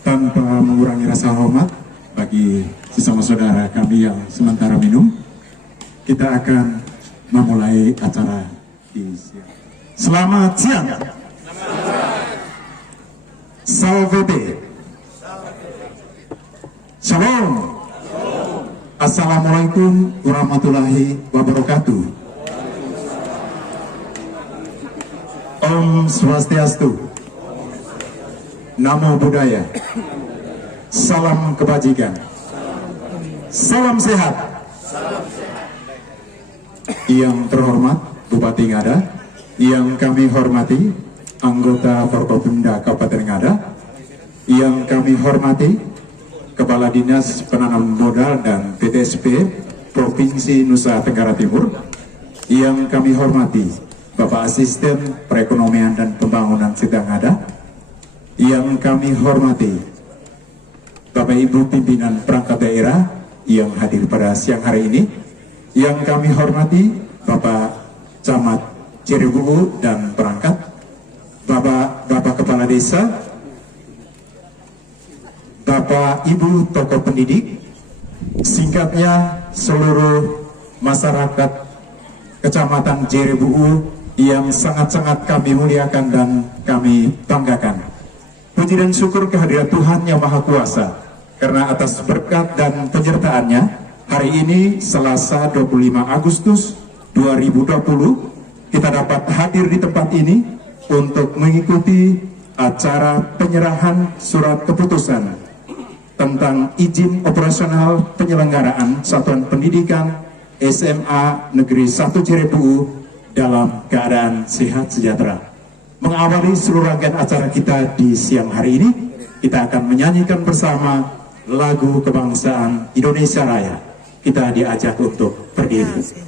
Tanpa mengurangi rasa hormat bagi sesama saudara kami yang sementara minum, kita akan memulai acara di siang. Selamat siang. Salve. Shalom. Assalamualaikum warahmatullahi wabarakatuh. Om Swastiastu. Namo Buddhaya. Salam kebajikan. Salam sehat. Yang terhormat Bupati Ngada, yang kami hormati anggota Forkopimda Kabupaten Ngada, yang kami hormati Kepala Dinas Penanaman Modal dan PTSP Provinsi Nusa Tenggara Timur, yang kami hormati Bapak Asisten Perekonomian dan Pembangunan Sedang Ngada, yang kami hormati Bapak Ibu Pimpinan Perangkat Daerah yang hadir pada siang hari ini, yang kami hormati Bapak Camat Cirebuu dan Perangkat, Bapak Kepala Desa, Bapak Ibu tokoh pendidik, singkatnya seluruh masyarakat Kecamatan Cirebuu yang sangat-sangat kami muliakan dan kami banggakan. Puji dan syukur kehadirat Tuhan Yang Maha Kuasa, karena atas berkat dan penyertaannya, hari ini Selasa 25 Agustus 2020 kita dapat hadir di tempat ini untuk mengikuti acara penyerahan surat keputusan tentang izin operasional penyelenggaraan Satuan Pendidikan SMA Negeri 1 Cirebuu dalam keadaan sehat sejahtera. Mengawali seluruh rangkaian acara kita di siang hari ini, kita akan menyanyikan bersama lagu kebangsaan Indonesia Raya. Kita diajak untuk berdiri.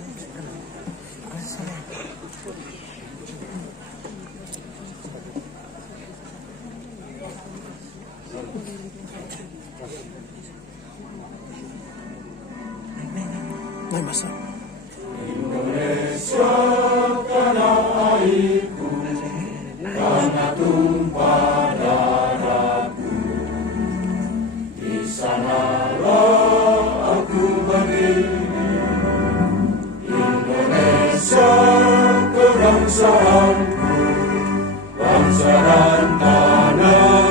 Indonesia tanah airku, tanah tumpah darahku, di sanalah aku berdiri. Indonesia kebangsaanku, bangsa dan tanah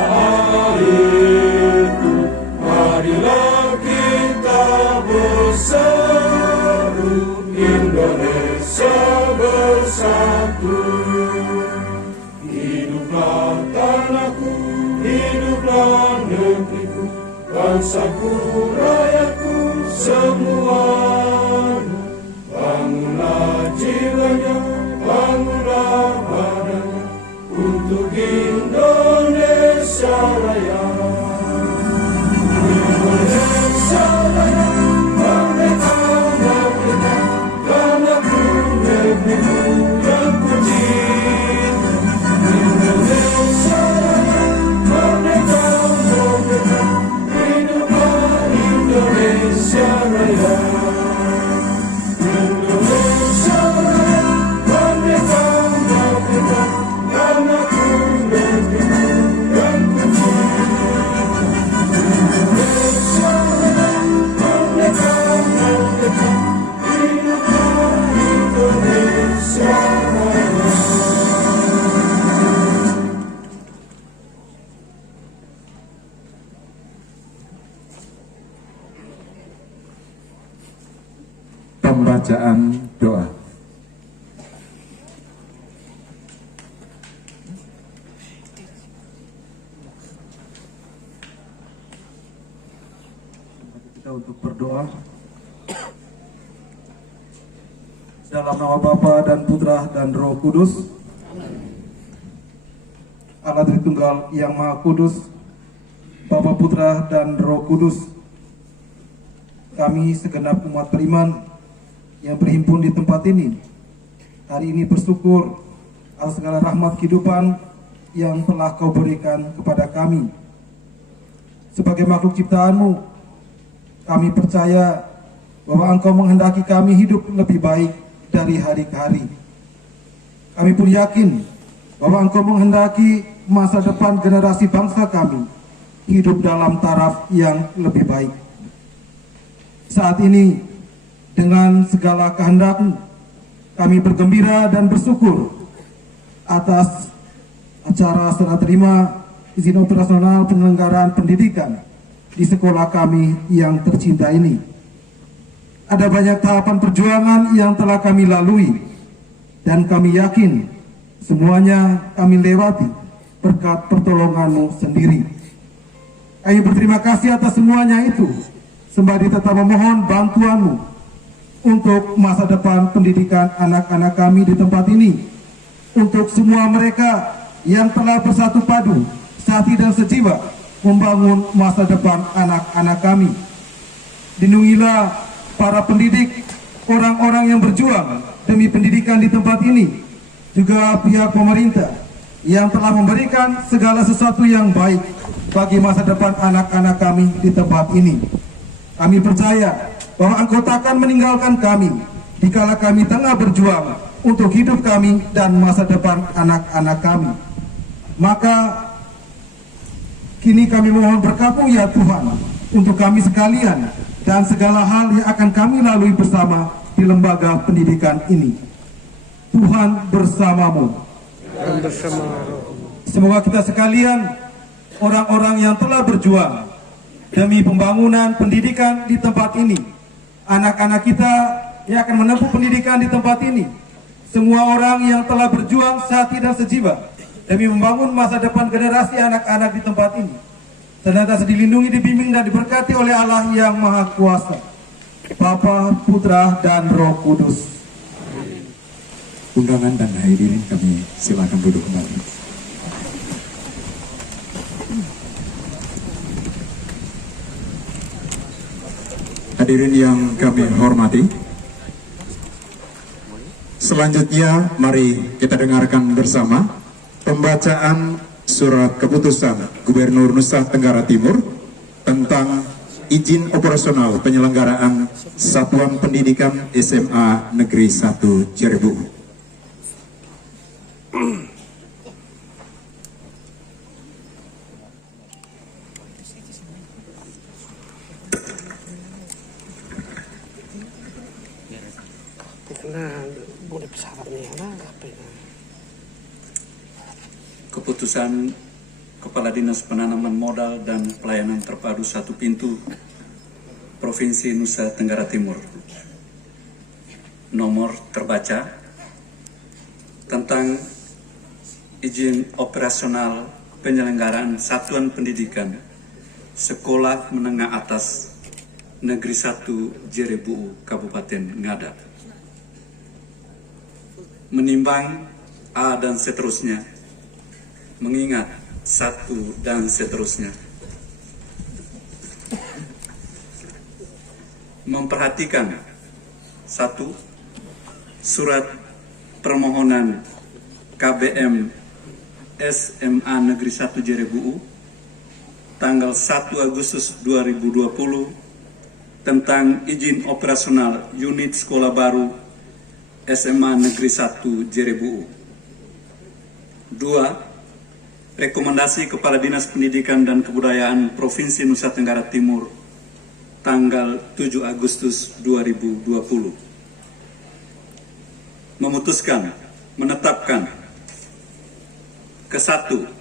airku, marilah kita bersatu, Indonesia bersatu. Hiduplah tanahku, hiduplah negeriku, bangsaku, rakyatku semuanya. Bangunlah jiwanya, bangunlah badannya, untuk Indonesia Raya. Indonesia Raya, merdeka, merdeka, tanahku, negeriku yang ku cinta. Indonesia Raya, merdeka, merdeka, hiduplah Indonesia Raya. Indonesia Raya, merdeka, merdeka, tanahku, negeriku yang ku cinta. Indonesia Raya, merdeka, merdeka, hiduplah Indonesia Raya. Pembacaan doa. Kita untuk berdoa dalam nama Bapa dan Putra dan Roh Kudus. Allah Tritunggal yang Maha Kudus, Bapa, Putra dan Roh Kudus. Kami segenap umat beriman yang berhimpun di tempat ini hari ini bersyukur atas segala rahmat kehidupan yang telah Kau berikan kepada kami. Sebagai makhluk ciptaan-Mu, kami percaya bahwa Engkau menghendaki kami hidup lebih baik dari hari ke hari. Kami pun yakin bahwa Engkau menghendaki masa depan generasi bangsa kami hidup dalam taraf yang lebih baik. Saat ini, dengan segala kehendak-Mu, kami bergembira dan bersyukur atas acara serah terima izin operasional penyelenggaraan pendidikan di sekolah kami yang tercinta ini. Ada banyak tahapan perjuangan yang telah kami lalui, dan kami yakin semuanya kami lewati berkat pertolongan-Mu sendiri. Kami berterima kasih atas semuanya itu, sembari tetap memohon bantuan-Mu untuk masa depan pendidikan anak-anak kami di tempat ini, untuk semua mereka yang telah bersatu padu, sehati dan sejiwa membangun masa depan anak-anak kami. Lindungilah para pendidik, orang-orang yang berjuang demi pendidikan di tempat ini, juga pihak pemerintah yang telah memberikan segala sesuatu yang baik bagi masa depan anak-anak kami di tempat ini. Kami percaya bahwa Engkau takkan meninggalkan kami dikala kami tengah berjuang untuk hidup kami dan masa depan anak-anak kami. Maka kini kami mohon berkat-Mu ya Tuhan untuk kami sekalian dan segala hal yang akan kami lalui bersama di lembaga pendidikan ini. Tuhan bersama-Mu. Dan bersama Semoga kita sekalian, orang-orang yang telah berjuang demi pembangunan pendidikan di tempat ini, anak-anak kita yang akan menempuh pendidikan di tempat ini, semua orang yang telah berjuang sehati dan sejiwa demi membangun masa depan generasi anak-anak di tempat ini, senantiasa dilindungi, dibimbing, dan diberkati oleh Allah yang Maha Kuasa, Bapa, Putra, dan Roh Kudus. Undangan dan hadirin kami silakan duduk kembali. Hadirin yang kami hormati, selanjutnya mari kita dengarkan bersama pembacaan surat keputusan Gubernur Nusa Tenggara Timur tentang izin operasional penyelenggaraan Satuan Pendidikan SMA Negeri 1 Jerebu. Keputusan Kepala Dinas Penanaman Modal dan Pelayanan Terpadu Satu Pintu Provinsi Nusa Tenggara Timur nomor terbaca tentang izin operasional penyelenggaraan Satuan Pendidikan Sekolah Menengah Atas Negeri 1 Jerebu Kabupaten Ngada. Menimbang A dan seterusnya, mengingat 1 dan seterusnya, memperhatikan 1. Surat permohonan KBM SMA Negeri 1 Jerebu tanggal 1 Agustus 2020 tentang izin operasional unit sekolah baru SMA Negeri 1 Jerebu. 2. Rekomendasi Kepala Dinas Pendidikan dan Kebudayaan Provinsi Nusa Tenggara Timur tanggal 7 Agustus 2020 memutuskan menetapkan ke-1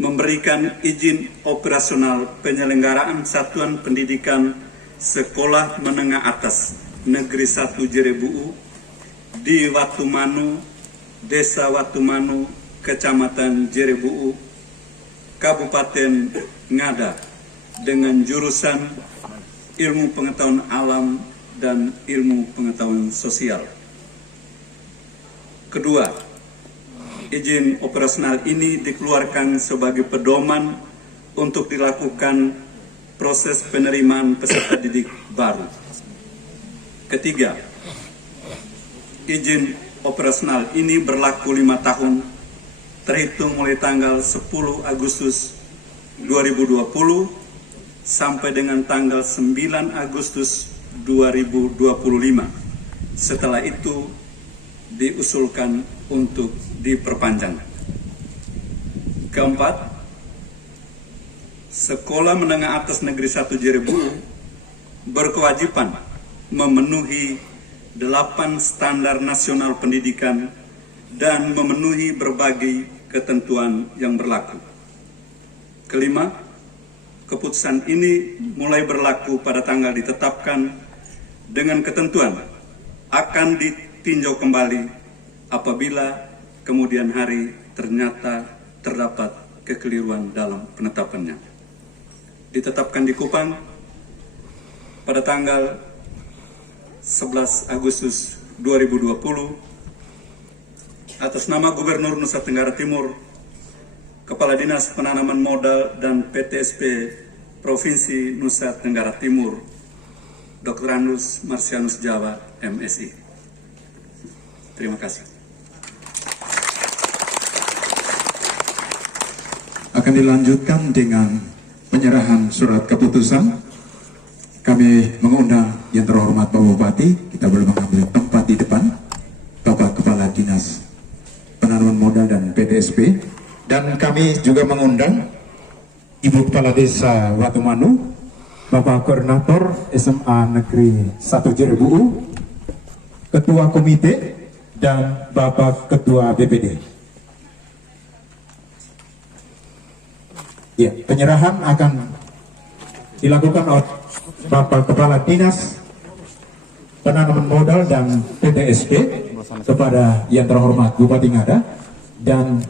memberikan izin operasional penyelenggaraan Satuan Pendidikan Sekolah Menengah Atas Negeri 1 Jerebu di Watumanu, Desa Watumanu, Kecamatan Jerebu, Kabupaten Ngada dengan jurusan Ilmu Pengetahuan Alam dan Ilmu Pengetahuan Sosial. Kedua, izin operasional ini dikeluarkan sebagai pedoman untuk dilakukan proses penerimaan peserta didik baru. Ketiga, izin operasional ini berlaku 5 tahun terhitung mulai tanggal 10 Agustus 2020 sampai dengan tanggal 9 Agustus 2025. Setelah itu diusulkan untuk diperpanjang. Keempat, Sekolah Menengah Atas Negeri 1 Jerebuhu berkewajiban memenuhi 8 standar nasional pendidikan dan memenuhi berbagai ketentuan yang berlaku. Kelima, keputusan ini mulai berlaku pada tanggal ditetapkan dengan ketentuan akan ditinjau kembali apabila kemudian hari ternyata terdapat kekeliruan dalam penetapannya. Ditetapkan di Kupang pada tanggal 11 Agustus 2020 atas nama Gubernur Nusa Tenggara Timur, Kepala Dinas Penanaman Modal dan PTSP Provinsi Nusa Tenggara Timur, Dr. Andus Marsianus Jawa, MSI. Terima kasih. Akan dilanjutkan dengan penyerahan surat keputusan. Kami mengundang yang terhormat Bapak Bupati, kita boleh mengambil tempat di depan, Bapak Kepala Dinas Penanaman Modal dan PTSP, dan kami juga mengundang Ibu Kepala Desa Watumanu, Bapak Koordinator SMA Negeri 1 Jerebuhu, Ketua Komite, dan Bapak Ketua BPD. Ya, penyerahan akan dilakukan oleh Bapak Kepala Dinas Penanaman Modal dan PTSP kepada yang terhormat Bupati Ngada, dan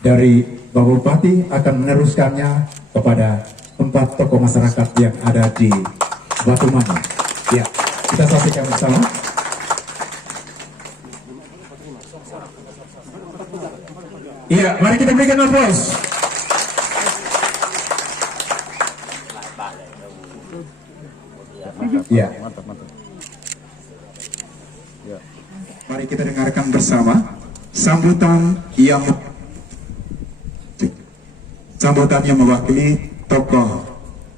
dari Bapak Bupati akan meneruskannya kepada 4 tokoh masyarakat yang ada di Watumanu. Ya, kita saksikan bersama. Iya, mari kita berikan aplaus. Ya. Mari kita dengarkan bersama sambutan yang mewakili tokoh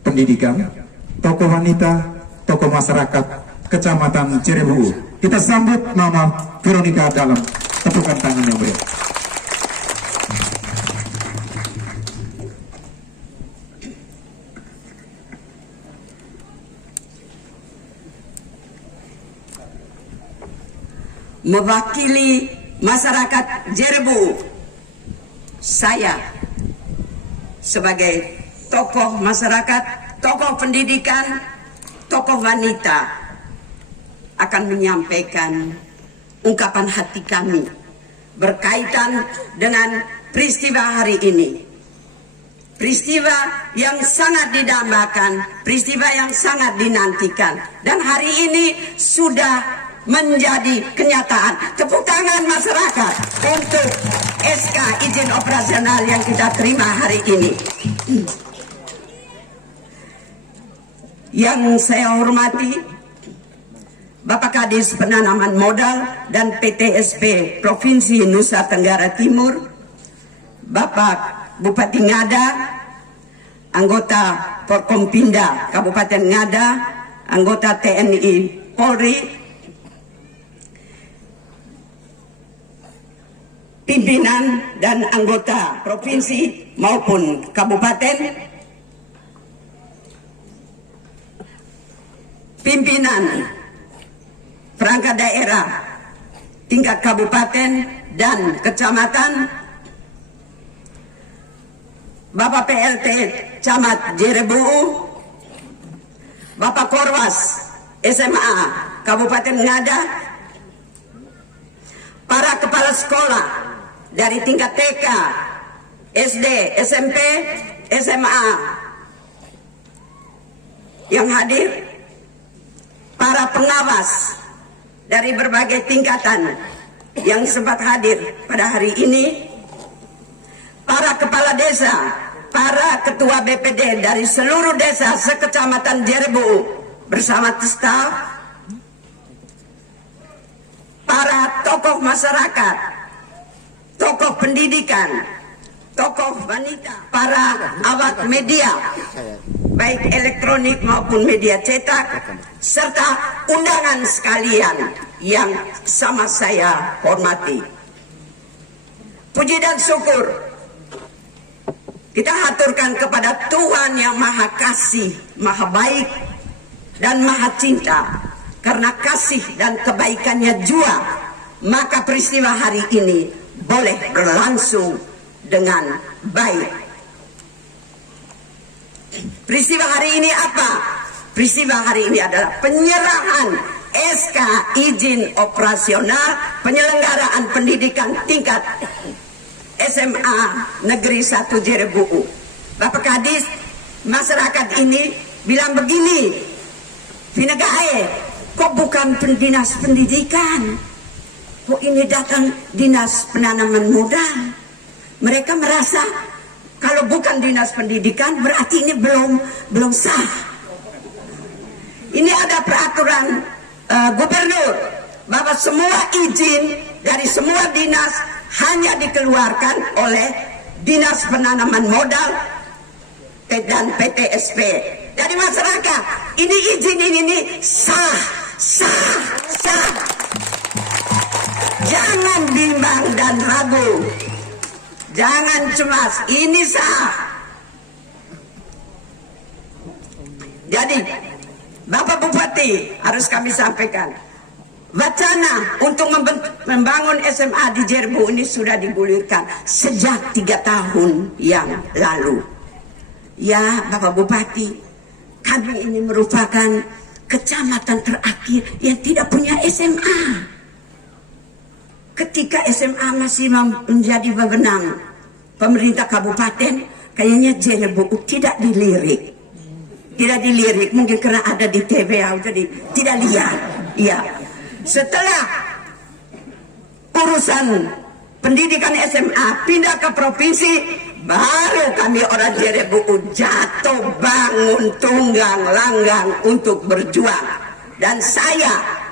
pendidikan, tokoh wanita, tokoh masyarakat Kecamatan Jerebuhu. Kita sambut Mama Veronica dalam tepukan tangan yang meriah. Mewakili masyarakat Jerebuhu, saya sebagai tokoh masyarakat, tokoh pendidikan, tokoh wanita akan menyampaikan ungkapan hati kami berkaitan dengan peristiwa hari ini. Peristiwa yang sangat didambakan, peristiwa yang sangat dinantikan, dan hari ini sudah menjadi kenyataan. Tepuk tangan masyarakat untuk SK izin operasional yang kita terima hari ini. Yang saya hormati Bapak Kadis Penanaman Modal dan PTSP Provinsi Nusa Tenggara Timur, Bapak Bupati Ngada, anggota Forkompinda Kabupaten Ngada, anggota TNI Polri, pimpinan dan anggota provinsi maupun kabupaten, pimpinan perangkat daerah tingkat kabupaten dan kecamatan, Bapak PLT Camat Jerebuhu, Bapak Korwas SMA Kabupaten Ngada, para kepala sekolah dari tingkat TK, SD, SMP, SMA yang hadir, para pengawas dari berbagai tingkatan yang sempat hadir pada hari ini, para kepala desa, para ketua BPD dari seluruh desa sekecamatan Jerebuhu bersama staf, para tokoh masyarakat, tokoh pendidikan, tokoh wanita, para awak media, baik elektronik maupun media cetak, serta undangan sekalian yang sama saya hormati. Puji dan syukur kita haturkan kepada Tuhan yang Maha Kasih, Maha Baik, dan Maha Cinta. Karena kasih dan kebaikannya jua, maka peristiwa hari ini boleh berlangsung dengan baik. Peristiwa hari ini apa? Peristiwa hari ini adalah penyerahan SK izin operasional penyelenggaraan pendidikan tingkat SMA Negeri 1 Jerebu'u. Bapak Kadis, masyarakat ini bilang begini, Vinagae, kok bukan dinas pendidikan? Kok ini datang dinas penanaman modal? Mereka merasa kalau bukan dinas pendidikan berarti ini belum sah. Ini ada peraturan gubernur bahwa semua izin dari semua dinas hanya dikeluarkan oleh Dinas Penanaman Modal dan PTSP. Dari masyarakat, ini izin ini sah. Jangan bimbang dan ragu, jangan cemas, ini sah. Jadi Bapak Bupati, harus kami sampaikan, wacana untuk membangun SMA di Jerebu'u ini sudah digulirkan sejak 3 tahun yang lalu. Ya Bapak Bupati, kami ini merupakan kecamatan terakhir yang tidak punya SMA. Ketika SMA masih menjadi wewenang pemerintah kabupaten, kayaknya Jerebu'u tidak dilirik. Tidak dilirik, mungkin karena ada di TV, jadi tidak lihat. Iya. Setelah urusan pendidikan SMA pindah ke provinsi, baru kami orang Jerebu'u jatuh bangun tunggang langgang untuk berjuang. Dan saya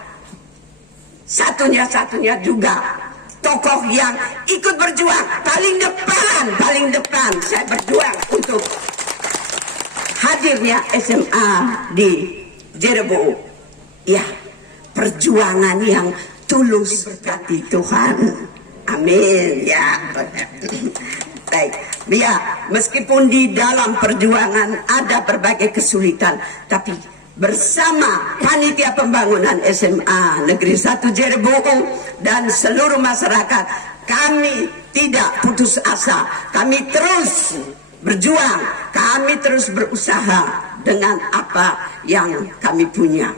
satunya juga tokoh yang ikut berjuang paling depan saya berjuang untuk hadirnya SMA di Jerebu'u. Ya, perjuangan yang tulus berkati Tuhan. Amin ya. Baik, ya, meskipun di dalam perjuangan ada berbagai kesulitan, tapi bersama panitia pembangunan SMA Negeri 1 Jerebu'u dan seluruh masyarakat, kami tidak putus asa. Kami terus berjuang, kami terus berusaha dengan apa yang kami punya.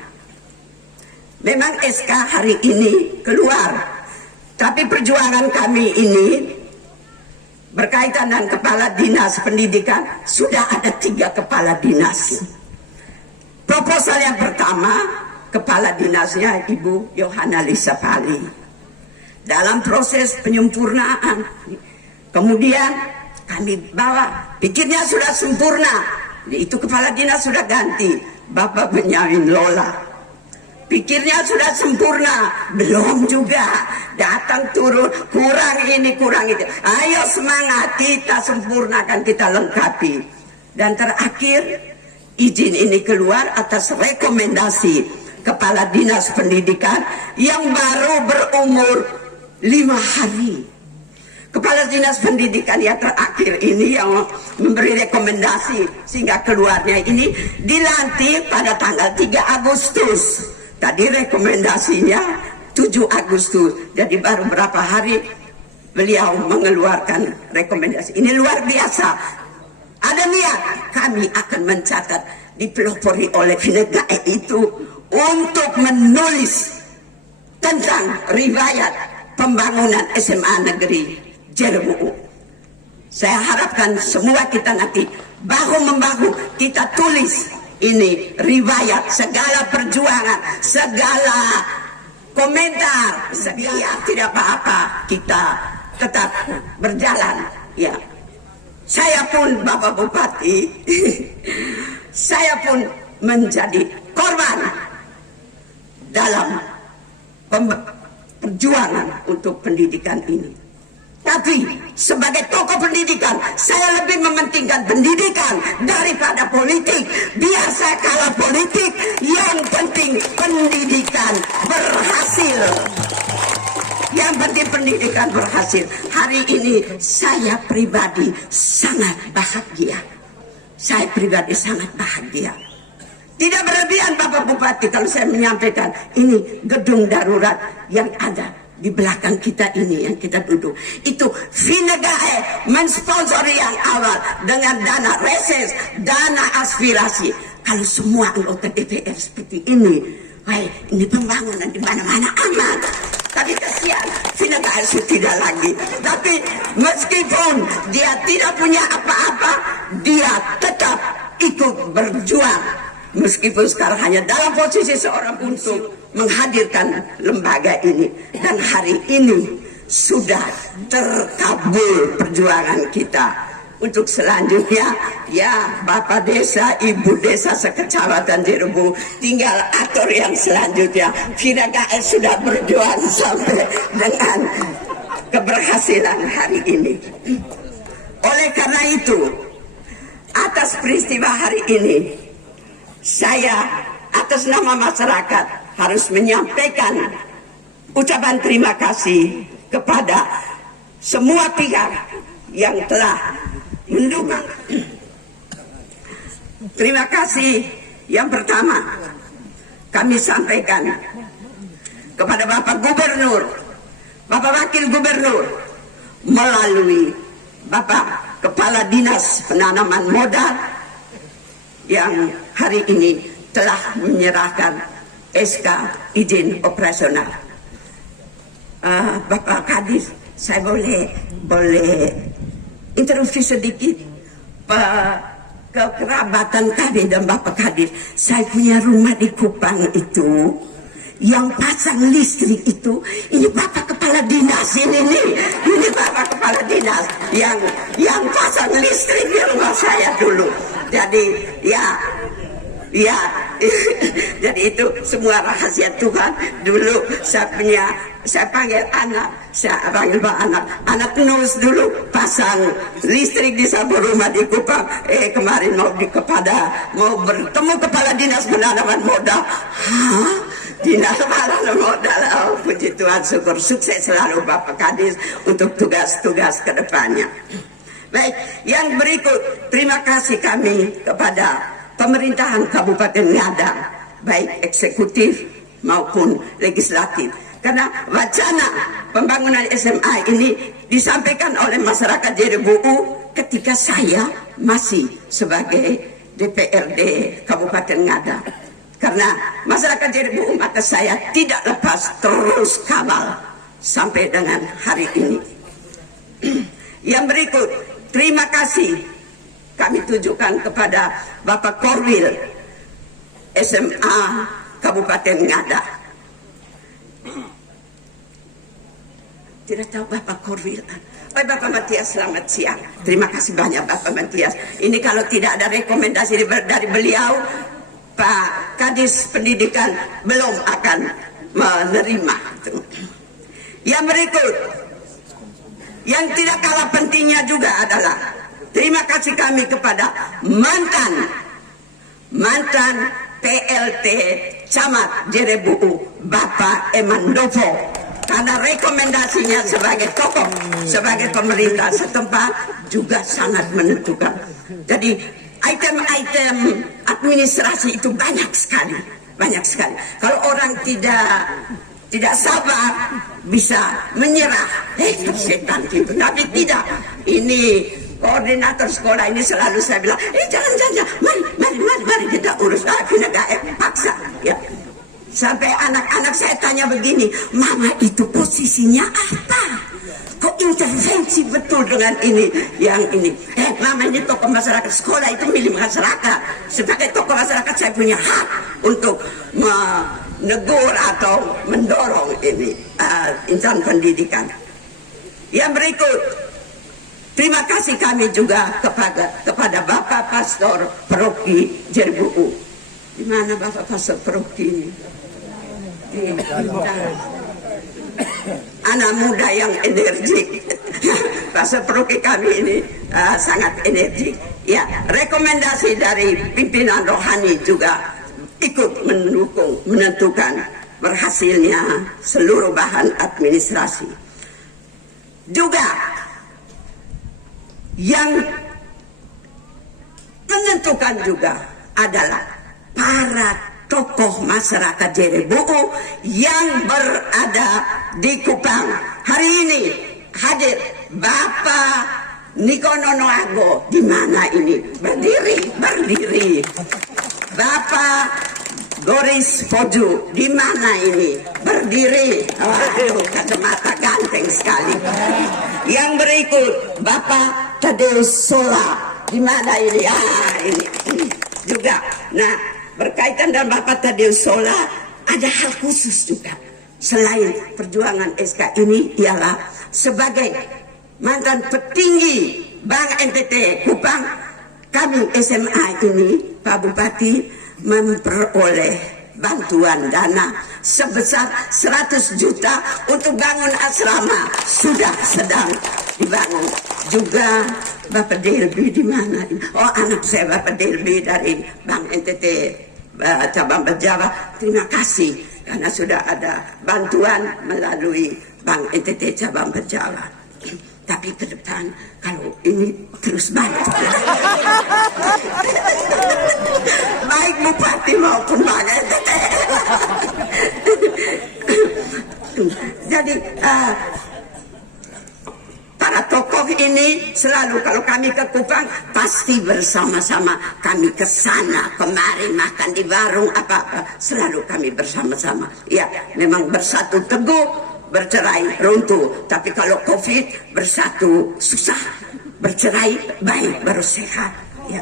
Memang SK hari ini keluar, tapi perjuangan kami ini berkaitan dengan kepala dinas pendidikan. Sudah ada 3 kepala dinas. Proposal yang pertama, kepala dinasnya Ibu Yohana Lisa Pali. Dalam proses penyempurnaan, kemudian kami bawa, pikirnya sudah sempurna, itu kepala dinas sudah ganti, Bapak Benyamin Lola. Pikirnya sudah sempurna, belum juga, datang turun, kurang ini, kurang itu. Ayo semangat, kita sempurnakan, kita lengkapi. Dan terakhir, izin ini keluar atas rekomendasi Kepala Dinas Pendidikan yang baru berumur 5 hari. Kepala Dinas Pendidikan yang terakhir ini yang memberi rekomendasi sehingga keluarnya ini dilantik pada tanggal 3 Agustus. Tadi rekomendasinya 7 Agustus. Jadi baru berapa hari beliau mengeluarkan rekomendasi. Ini luar biasa. Ada niat, kami akan mencatat, dipelopori oleh Vinagae itu untuk menulis tentang riwayat pembangunan SMA Negeri Jerebu'u. Saya harapkan semua kita nanti bahu-membahu kita tulis ini riwayat segala perjuangan, segala komentar, segala tidak apa-apa, kita tetap berjalan. Ya, saya pun Bapak Bupati, saya pun menjadi korban dalam perjuangan untuk pendidikan ini. Tapi sebagai tokoh pendidikan, saya lebih mementingkan pendidikan daripada politik. Biar saya kalah politik, yang penting pendidikan berhasil. Yang penting pendidikan berhasil. Hari ini saya pribadi sangat bahagia. Saya pribadi sangat bahagia. Tidak berlebihan Bapak Bupati kalau saya menyampaikan ini gedung darurat yang ada di belakang kita ini yang kita duduk. Itu Vinegae mensponsori yang awal dengan dana reses, dana aspirasi. Kalau semua anggota DPR seperti ini, wah, ini pembangunan di mana-mana aman. Tapi kasihan, Vinegae tidak lagi. Tapi meskipun dia tidak punya apa-apa, dia tetap ikut berjuang. Meskipun sekarang hanya dalam posisi seorang untuk menghadirkan lembaga ini. Dan hari ini sudah terkabul perjuangan kita. Untuk selanjutnya, ya Bapak Desa, Ibu Desa sekecamatan Jerebu, tinggal atur yang selanjutnya. Vinegae sudah berjuang sampai dengan keberhasilan hari ini. Oleh karena itu, atas peristiwa hari ini, saya atas nama masyarakat harus menyampaikan ucapan terima kasih kepada semua pihak yang telah mendukung. Terima kasih yang pertama kami sampaikan kepada Bapak Gubernur, Bapak Wakil Gubernur, melalui Bapak Kepala Dinas Penanaman Modal yang hari ini telah menyerahkan SK izin operasional. Bapak Kadis, saya boleh interupsi sedikit. Kekerabatan kami dan Bapak Kadis, saya punya rumah di Kupang itu, yang pasang listrik itu, ini Bapak Kepala Dinas ini Bapak Kepala Dinas yang pasang listrik di rumah saya dulu. Jadi ya jadi itu semua rahasia Tuhan. Dulu saya panggil anak nus dulu pasang listrik di satu rumah di Kupang. Kemarin mau bertemu Kepala Dinas Penanaman Modal. Dinas Penanaman Modal. Oh, puji Tuhan, syukur, sukses selalu Bapak Kadis untuk tugas-tugas ke depannya. Baik, yang berikut terima kasih kami kepada pemerintahan Kabupaten Ngada, baik eksekutif maupun legislatif. Karena wacana pembangunan SMA ini disampaikan oleh masyarakat Jerebu ketika saya masih sebagai DPRD Kabupaten Ngada. Karena masyarakat Jerebu, maka saya tidak lepas terus kawal sampai dengan hari ini. Yang berikut, terima kasih kami tujukan kepada Bapak Korwil SMA Kabupaten Ngada. Tidak tahu Bapak Korwil. Bapak Matias, selamat siang. Terima kasih banyak Bapak Matias. Ini kalau tidak ada rekomendasi dari beliau, Pak Kadis Pendidikan belum akan menerima. Yang berikut, yang tidak kalah pentingnya juga adalah terima kasih kami kepada mantan PLT Camat Jerebu Bapak Emandovo, karena rekomendasinya sebagai tokoh, sebagai pemerintah setempat juga sangat menentukan. Jadi item-item administrasi itu banyak sekali. Kalau orang tidak sabar bisa menyerah, setan itu. Tapi tidak, ini koordinator sekolah ini selalu saya bilang, jangan, mari kita urus. Vinegae paksa, ya. Sampai anak-anak saya tanya begini, Mama itu posisinya apa? Kok intervensi betul dengan ini, yang ini? Mama ini tokoh masyarakat, sekolah itu milik masyarakat. Sebagai tokoh masyarakat saya punya hak untuk menegur atau mendorong ini insan pendidikan. Yang berikut, terima kasih kami juga kepada Bapak Pastor Paroki Jerebu. Di mana Bapak Pastor Paroki ini? Anak muda yang energik. Pak Seproki kami ini sangat energik. Ya, rekomendasi dari pimpinan rohani juga ikut mendukung, menentukan berhasilnya seluruh bahan administrasi. Juga yang menentukan juga adalah para tokoh masyarakat Jerebu'u yang berada di Kupang. Hari ini hadir Bapak Nikono Ago, di mana ini? Berdiri. Bapak Goris Poju, di mana ini? Berdiri. Waduh, kacamata ganteng sekali. Yang berikut Bapak Tadeus Sola, di mana ini? Ini juga. Nah, berkaitan dengan Bapak Tadeus Sola, ada hal khusus juga. Selain perjuangan SK ini ialah sebagai mantan petinggi Bank NTT Kupang, kami SMA ini, Pak Bupati, memperoleh bantuan dana sebesar 100 juta untuk bangun asrama, sudah sedang dibangun. Juga Bapak Delbi, di mana? Oh, anak saya Bapak Delbi dari Bank NTT cabang Berjava. Terima kasih karena sudah ada bantuan melalui Bank NTT cabang Berjava. Tapi ke depan kalau ini terus bantu, baik Bupati maupun Bank NTT. Jadi para tokoh ini selalu kalau kami ke Kupang pasti bersama-sama. Kami ke sana kemari makan di warung apa-apa, selalu kami bersama-sama. Ya, memang bersatu teguh, bercerai runtuh. Tapi kalau COVID bersatu susah, bercerai baik baru sehat. Ya.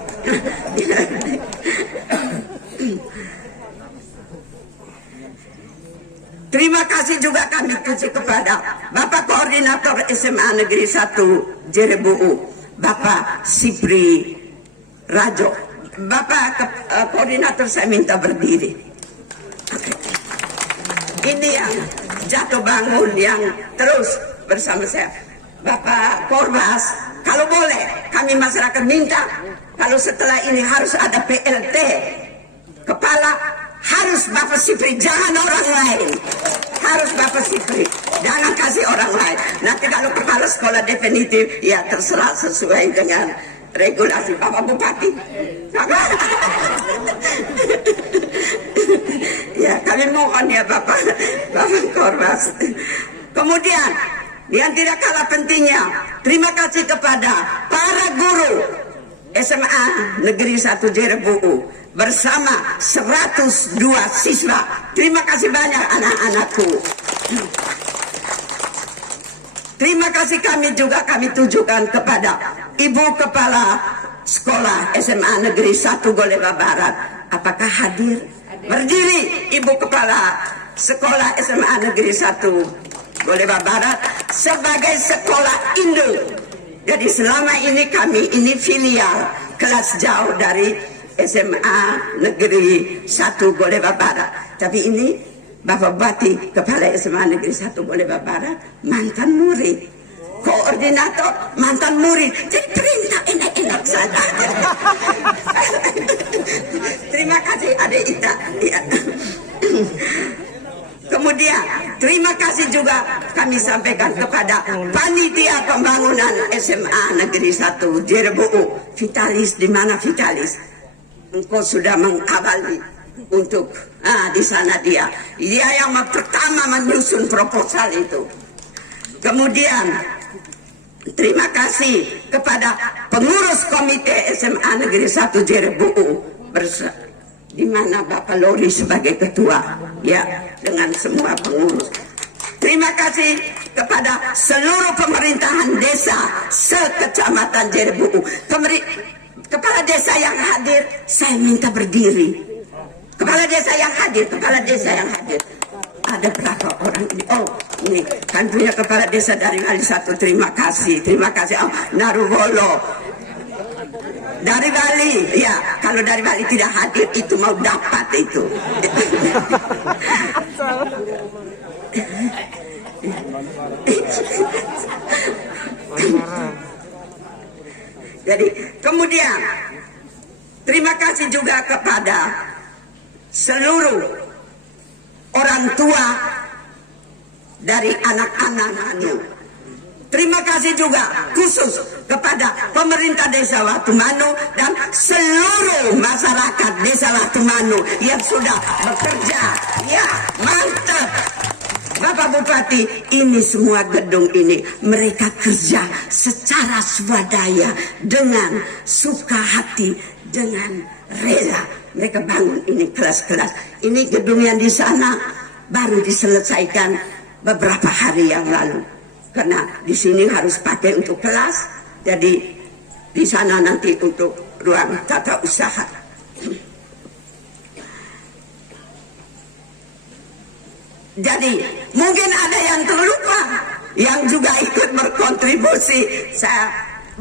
Terima kasih juga kami puji kepada Bapak Koordinator SMA Negeri 1 Jerebu'u, Bapak Sipri Rajo. Bapak Koordinator, saya minta berdiri. Ini yang jatuh bangun yang terus bersama saya. Bapak Korbas, kalau boleh kami masyarakat minta, kalau setelah ini harus ada PLT kepala, harus Bapak Sipri, jangan orang lain. Harus Bapak Sipri, jangan kasih orang lain. Nanti kalau kepala sekolah definitif, ya terserah sesuai dengan regulasi Bapak Bupati. Ya, kami mohon ya Bapak Korbas. Kemudian yang tidak kalah pentingnya, terima kasih kepada para guru SMA Negeri 1 Jerebu'u bersama 102 siswa. Terima kasih banyak anak-anakku. Terima kasih kami tujukan kepada Ibu Kepala Sekolah SMA Negeri 1 Goleba Barat. Apakah hadir? Berdiri Ibu Kepala Sekolah SMA Negeri 1 Goleba Barat sebagai sekolah induk. Jadi selama ini kami ini filial kelas jauh dari SMA Negeri 1 Goleba Barat. Tapi ini Bapak Bupati Kepala SMA Negeri 1 Goleba Barat mantan murid, koordinator mantan murid. Jadi perintah enak-enak saja. Terima kasih Adik Ita. Ya. Kemudian terima kasih juga kami sampaikan kepada panitia pembangunan SMA Negeri 1 Jerebu'u. Vitalis, di mana Vitalis? Engkau sudah mengawali untuk di sana dia yang pertama menyusun proposal itu. Kemudian terima kasih kepada pengurus komite SMA Negeri 1 Jerebu'u di mana Bapak Lori sebagai ketua, ya, dengan semua pengurus. Terima kasih kepada seluruh pemerintahan desa sekecamatan Jerebu'u. Kepala desa yang hadir, saya minta berdiri. Kepala desa yang hadir. Ada berapa orang ini? Oh, ini kan punya kepala desa dari Bali 1. Terima kasih. Oh, Narubolo. Dari Bali, ya, kalau dari Bali tidak hadir itu mau dapat itu. Jadi kemudian terima kasih juga kepada seluruh orang tua dari anak-anak Manu. Terima kasih juga khusus kepada pemerintah Desa Watumanu dan seluruh masyarakat Desa Watumanu yang sudah bekerja. Ya, mantap. Bapak Bupati, ini semua gedung ini mereka kerja secara swadaya dengan suka hati, dengan rela. Mereka bangun ini kelas-kelas. Ini gedung yang di sana baru diselesaikan beberapa hari yang lalu. Karena di sini harus pakai untuk kelas, jadi di sana nanti untuk ruang tata usaha. Jadi mungkin ada yang terlupa, yang juga ikut berkontribusi. Saya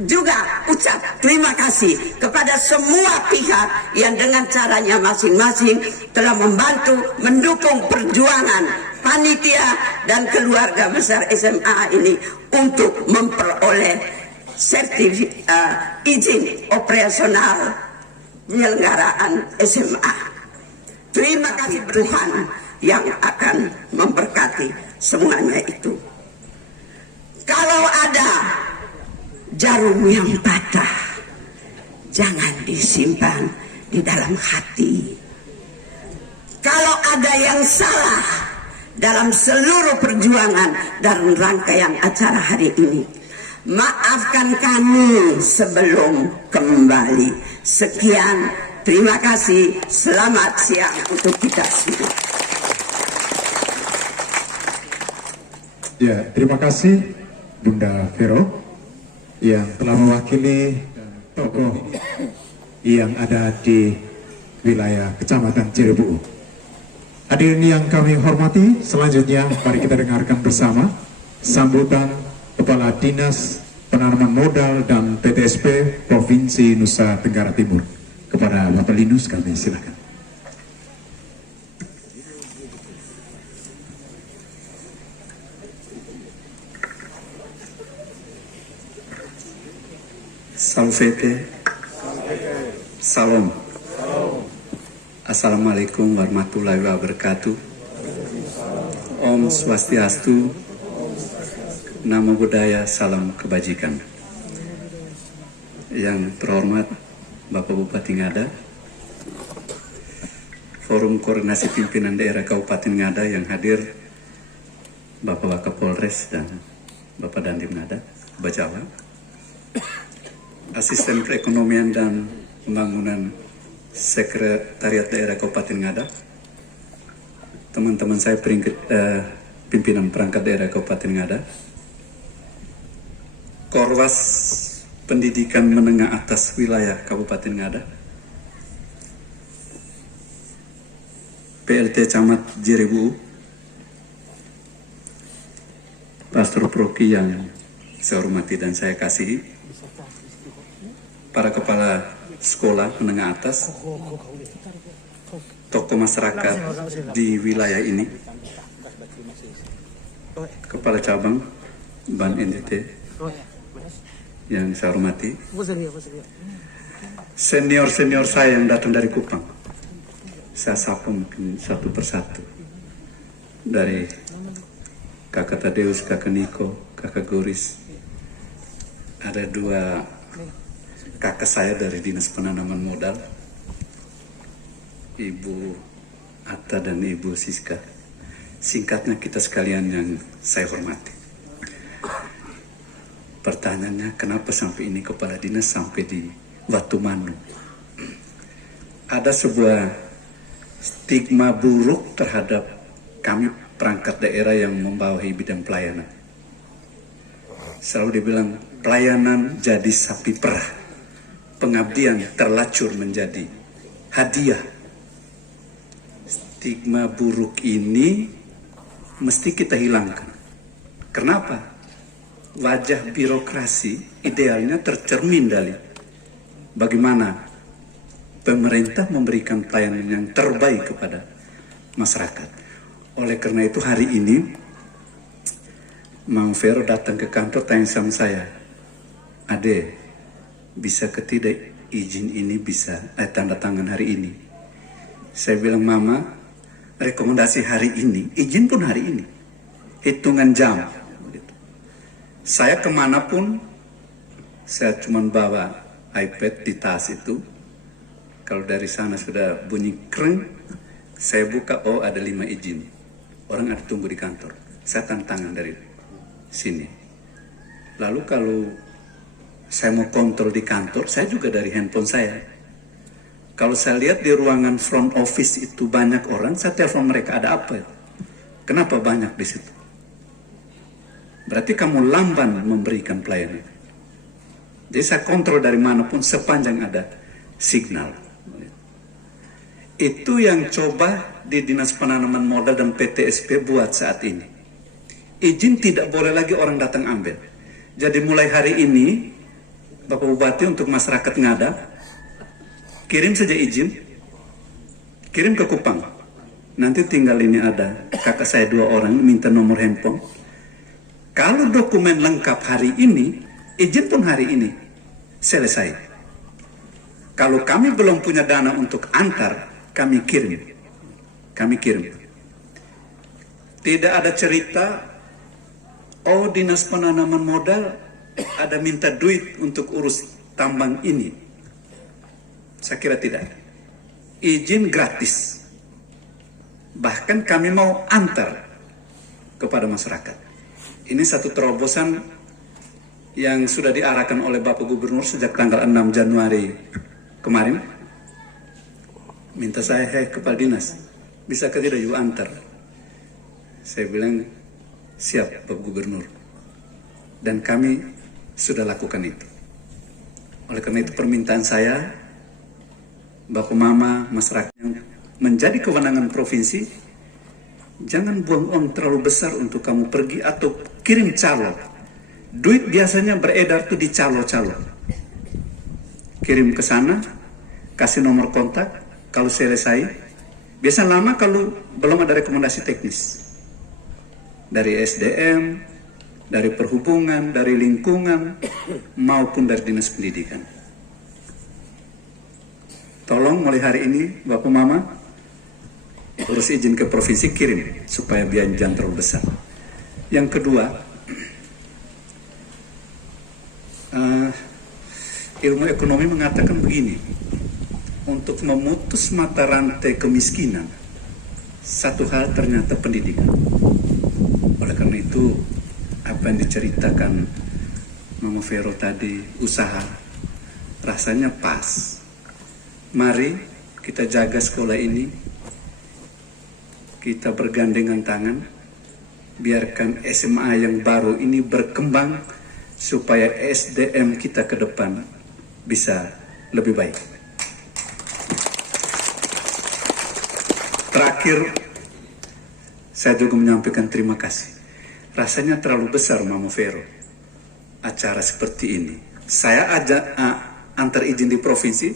juga ucap terima kasih kepada semua pihak yang dengan caranya masing-masing telah membantu mendukung perjuangan panitia dan keluarga besar SMA ini untuk memperoleh izin operasional penyelenggaraan SMA. Terima kasih Tuhan yang akan memberkati semuanya itu. Kalau ada jarum yang patah, jangan disimpan di dalam hati. Kalau ada yang salah dalam seluruh perjuangan dan rangkaian acara hari ini, maafkan kami sebelum kembali. Sekian, terima kasih, selamat siang untuk kita semua. Ya, terima kasih Bunda Vero yang telah mewakili tokoh yang ada di wilayah Kecamatan Cirebuu. Hadirin yang kami hormati, selanjutnya mari kita dengarkan bersama sambutan Kepala Dinas Penanaman Modal dan PTSP Provinsi Nusa Tenggara Timur. Kepada Bapak Linus kami silakan. Salvete, Salam. Assalamualaikum warahmatullahi wabarakatuh. Om Swastiastu, Namo Buddhaya, salam kebajikan. Yang terhormat Bapak Bupati Ngada, Forum Koordinasi Pimpinan Daerah Kabupaten Ngada yang hadir, Bapak Wakapolres dan Bapak Dandim Ngada, Bajawa, Asisten Perekonomian dan Pembangunan Sekretariat Daerah Kabupaten Ngada, teman-teman saya pimpinan perangkat daerah Kabupaten Ngada, Korwas Pendidikan Menengah Atas Wilayah Kabupaten Ngada, PLT Camat Cirebuu, Pastor Proki yang saya hormati dan saya kasihi, para kepala sekolah menengah atas, tokoh masyarakat di wilayah ini, kepala cabang Ban NTT yang saya hormati, senior-senior saya yang datang dari Kupang, saya sapa mungkin satu persatu, dari Kakak Tadeus, Kakak Niko, Kakak Goris, ada dua kakak saya dari Dinas Penanaman Modal, Ibu Atta dan Ibu Siska. Singkatnya kita sekalian yang saya hormati. Pertanyaannya, kenapa sampai ini kepala dinas sampai di Watumanu? Ada sebuah stigma buruk terhadap kami perangkat daerah yang membawahi bidang pelayanan. Selalu dibilang pelayanan jadi sapi perah, pengabdian terlacur menjadi hadiah. Stigma buruk ini mesti kita hilangkan. Kenapa? Wajah birokrasi idealnya tercermin dari bagaimana pemerintah memberikan pelayanan yang terbaik kepada masyarakat. Oleh karena itu hari ini Mang Vero datang ke kantor tanya sama saya, Ade, bisa ke tidak izin ini bisa tanda tangan hari ini. Saya bilang, Mama, rekomendasi hari ini, izin pun hari ini, hitungan jam. Saya kemanapun, saya cuma bawa iPad di tas itu. Kalau dari sana sudah bunyi kreng, saya buka, oh ada 5 izin. Orang ada tunggu di kantor. Saya tanda tangan dari sini. Lalu kalau saya mau kontrol di kantor, saya juga dari handphone saya. Kalau saya lihat di ruangan front office itu banyak orang, saya telepon mereka, ada apa? Kenapa banyak di situ? Berarti kamu lamban memberikan pelayanan. Jadi saya kontrol dari manapun sepanjang ada signal. Itu yang coba di Dinas Penanaman Modal dan PTSP buat saat ini. Izin tidak boleh lagi orang datang ambil. Jadi mulai hari ini, Bapak Bupati untuk masyarakat Ngada, kirim saja izin, kirim ke Kupang. Nanti tinggal ini ada kakak saya 2 orang minta nomor handphone. Kalau dokumen lengkap hari ini, izin pun hari ini selesai. Kalau kami belum punya dana untuk antar, kami kirim. Tidak ada cerita, oh Dinas Penanaman Modal ada minta duit untuk urus tambang ini. Saya kira tidak. Izin gratis. Bahkan kami mau antar kepada masyarakat. Ini satu terobosan yang sudah diarahkan oleh Bapak Gubernur sejak tanggal 6 Januari kemarin. Minta saya, kepala dinas, bisa ke tidak you antar? Saya bilang, siap Bapak Gubernur. Dan kami sudah lakukan itu. Oleh karena itu permintaan saya, Bapak Mama, masyarakat yang menjadi kewenangan provinsi, jangan buang uang terlalu besar untuk kamu pergi atau kirim calo. Duit biasanya beredar tuh di calo-calo. Kirim ke sana, kasih nomor kontak, kalau selesai, biasa lama kalau belum ada rekomendasi teknis. Dari SDM, dari perhubungan, dari lingkungan, maupun dari Dinas Pendidikan. Tolong mulai hari ini, Bapak Mama, urus izin ke provinsi, kirim, supaya biaya jangan terlalu besar. Yang kedua, ilmu ekonomi mengatakan begini, untuk memutus mata rantai kemiskinan, satu hal ternyata pendidikan. Oleh karena itu, apa yang diceritakan Mama Vero tadi, usaha, rasanya pas. Mari kita jaga sekolah ini, kita bergandengan tangan, biarkan SMA yang baru ini berkembang, supaya SDM kita ke depan bisa lebih baik. Terakhir, saya juga menyampaikan terima kasih. Rasanya terlalu besar Mama Vero, acara seperti ini. Saya ajak antar izin di provinsi,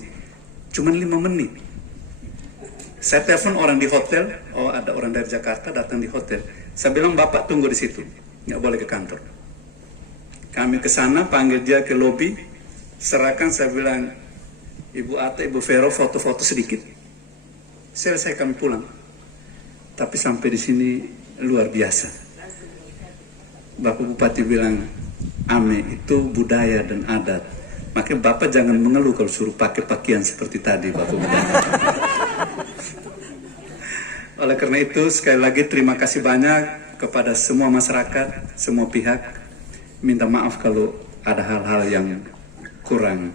cuma 5 menit. Saya telepon orang di hotel, oh ada orang dari Jakarta datang di hotel. Saya bilang, Bapak tunggu di situ, nggak boleh ke kantor. Kami ke sana, panggil dia ke lobi, serahkan, saya bilang, Ibu Ata, Ibu Vero, foto-foto sedikit. Selesai kami pulang. Tapi sampai di sini luar biasa. Bapak Bupati bilang, Ame itu budaya dan adat. Makanya Bapak jangan mengeluh kalau suruh pakai pakaian seperti tadi, Bapak Bupati. Oleh karena itu, sekali lagi terima kasih banyak kepada semua masyarakat, semua pihak. Minta maaf kalau ada hal-hal yang kurang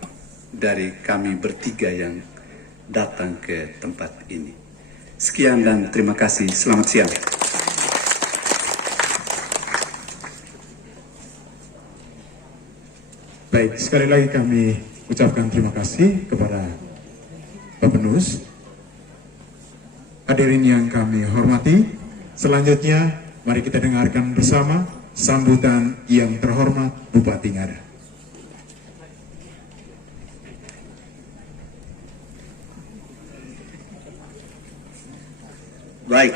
dari kami bertiga yang datang ke tempat ini. Sekian dan terima kasih. Selamat siang. Baik, sekali lagi kami ucapkan terima kasih kepada Bapak Nus. Hadirin yang kami hormati, selanjutnya mari kita dengarkan bersama sambutan yang terhormat Bupati Ngada. Baik,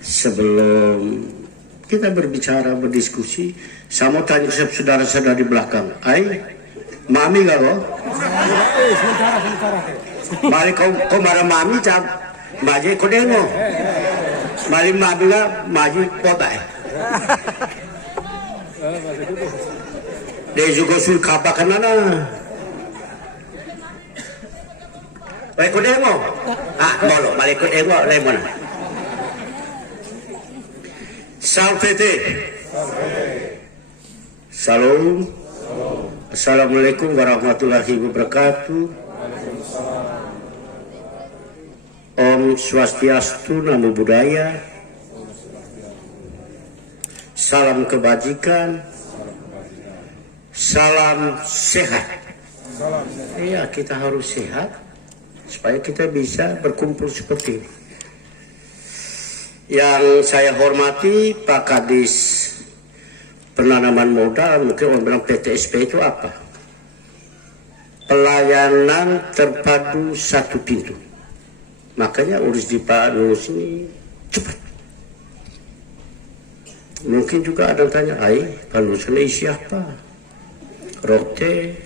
sebelum kita berbicara, berdiskusi, saya mau tanya saudara-saudara di belakang. Mami nggak kok? Mari kau marah mami cap, maju kau dengo. Mari mami nggak maju kota. Dia juga sul kapak kanana. Baik kau dengo. Molo, mari kau dengo, lemon. Salvete. Salam. Assalamualaikum warahmatullahi wabarakatuh. Om Swastiastu, Namo Buddhaya. Salam kebajikan. Salam sehat. Iya, kita harus sehat supaya kita bisa berkumpul seperti ini. Yang saya hormati Pak Kadis Penanaman Modal, mungkin orang bilang PTSP itu apa? Pelayanan terpadu satu pintu. Makanya urus di Pak Nus ini cepat. Mungkin juga ada yang tanya, Pak Nus ini siapa? Rote,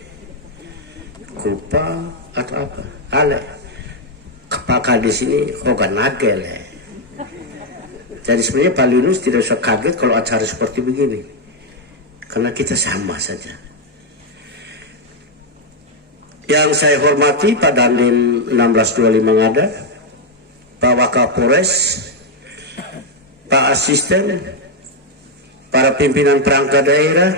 Kupa, atau apa? Ale, Pak Kadis ini hogan nagel. Jadi sebenarnya Pak Linus tidak usah kaget kalau acara seperti begini. Karena kita sama saja. Yang saya hormati Pak Dandim 1625 Ngada, Pak Wakapolres, Pak Asisten, para pimpinan perangkat daerah,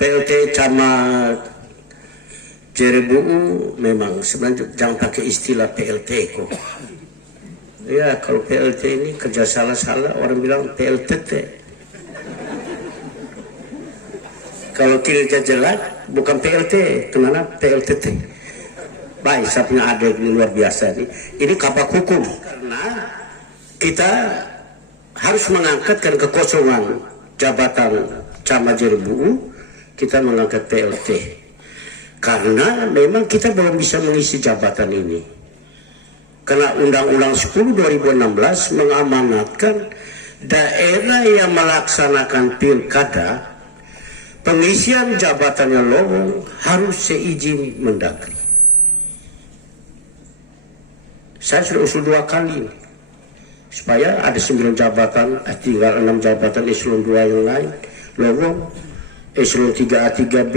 PLT Camat Jerebu'u, memang sebenarnya jangan pakai istilah PLT kok. Ya, kalau PLT ini kerja salah-salah, orang bilang PLTT. Kalau kinerja jelek, bukan PLT, kenapa PLTT? Baik, saya punya adik ini luar biasa ini. Ini kapak hukum. Karena kita harus mengangkatkan kekosongan jabatan Camat Jerebu'u, kita mengangkat PLT. Karena memang kita belum bisa mengisi jabatan ini. Karena Undang-Undang 10 2016 mengamanatkan daerah yang melaksanakan pilkada, pengisian jabatannya lowong harus seizin Mendagri. Saya sudah usul 2 kali supaya ada 9 jabatan, tinggal 6 jabatan eselon 2 yang lain lowong, eselon 3A 3B,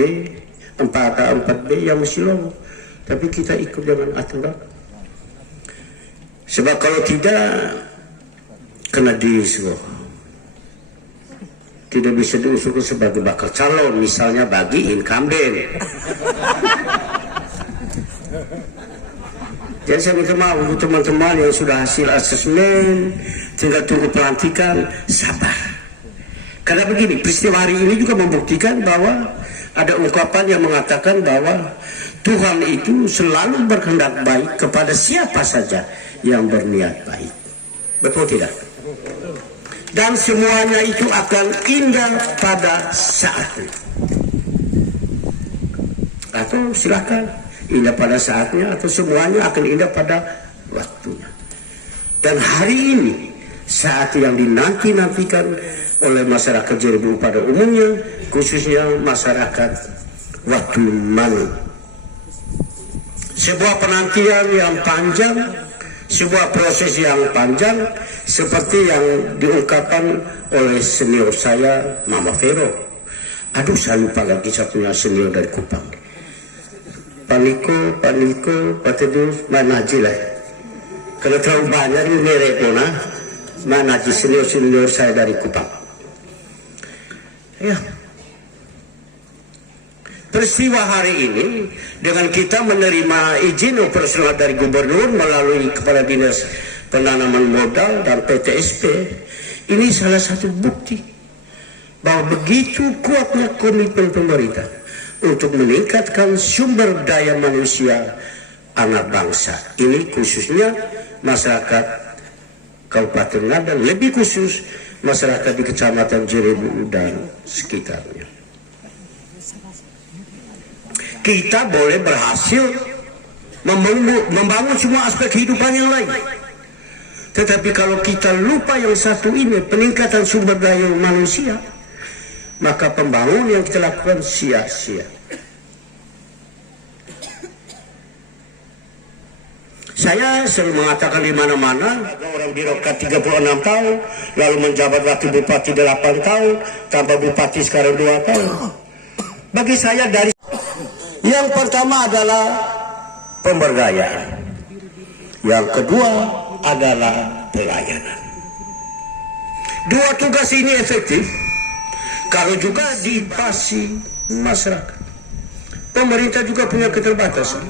4A 4B yang masih lowong. Tapi kita ikut dengan aturan. Sebab kalau tidak kena disuruh, tidak bisa diusulkan sebagai bakal calon, misalnya bagi incumbent. Jadi saya minta maaf untuk teman-teman yang sudah hasil asesmen, tinggal tunggu pelantikan, sabar. Karena begini, peristiwa hari ini juga membuktikan bahwa ada ungkapan yang mengatakan bahwa Tuhan itu selalu berkehendak baik kepada siapa saja yang berniat baik. Betul tidak? Dan semuanya itu akan indah pada saatnya. Atau silakan indah pada saatnya, atau semuanya akan indah pada waktunya. Dan hari ini saat yang dinanti-nantikan oleh masyarakat Jerebu'u pada umumnya, khususnya masyarakat Watu Manu. Sebuah penantian yang panjang, sebuah proses yang panjang, seperti yang diungkapkan oleh senior saya, Mama Vero. Aduh, saya lupa lagi satunya senior dari Kupang. Pak Niko, Pak Teduh, Mbak Naji lah. Kalau terlalu banyak ini merepona, Mbak Naji senior saya dari Kupang. Ya. Peristiwa hari ini dengan kita menerima izin operasional dari gubernur melalui Kepala Dinas Penanaman Modal dan PTSP, ini salah satu bukti bahwa begitu kuatnya komitmen pemerintah untuk meningkatkan sumber daya manusia anak bangsa. Ini khususnya masyarakat Kabupaten Ngada, lebih khusus masyarakat di Kecamatan Jerebu'u dan sekitarnya. Kita boleh berhasil membangun semua aspek kehidupan yang lain. Tetapi kalau kita lupa yang satu ini, peningkatan sumber daya manusia, maka pembangunan yang kita lakukan sia-sia. Saya sering mengatakan di mana-mana, orang birokrat 36 tahun, lalu menjabat wakil bupati 8 tahun, tambah bupati sekarang 2 tahun. Bagi saya dari yang pertama adalah pemberdayaan, yang kedua adalah pelayanan. Dua tugas ini efektif kalau juga diipasi masyarakat. Pemerintah juga punya keterbatasan.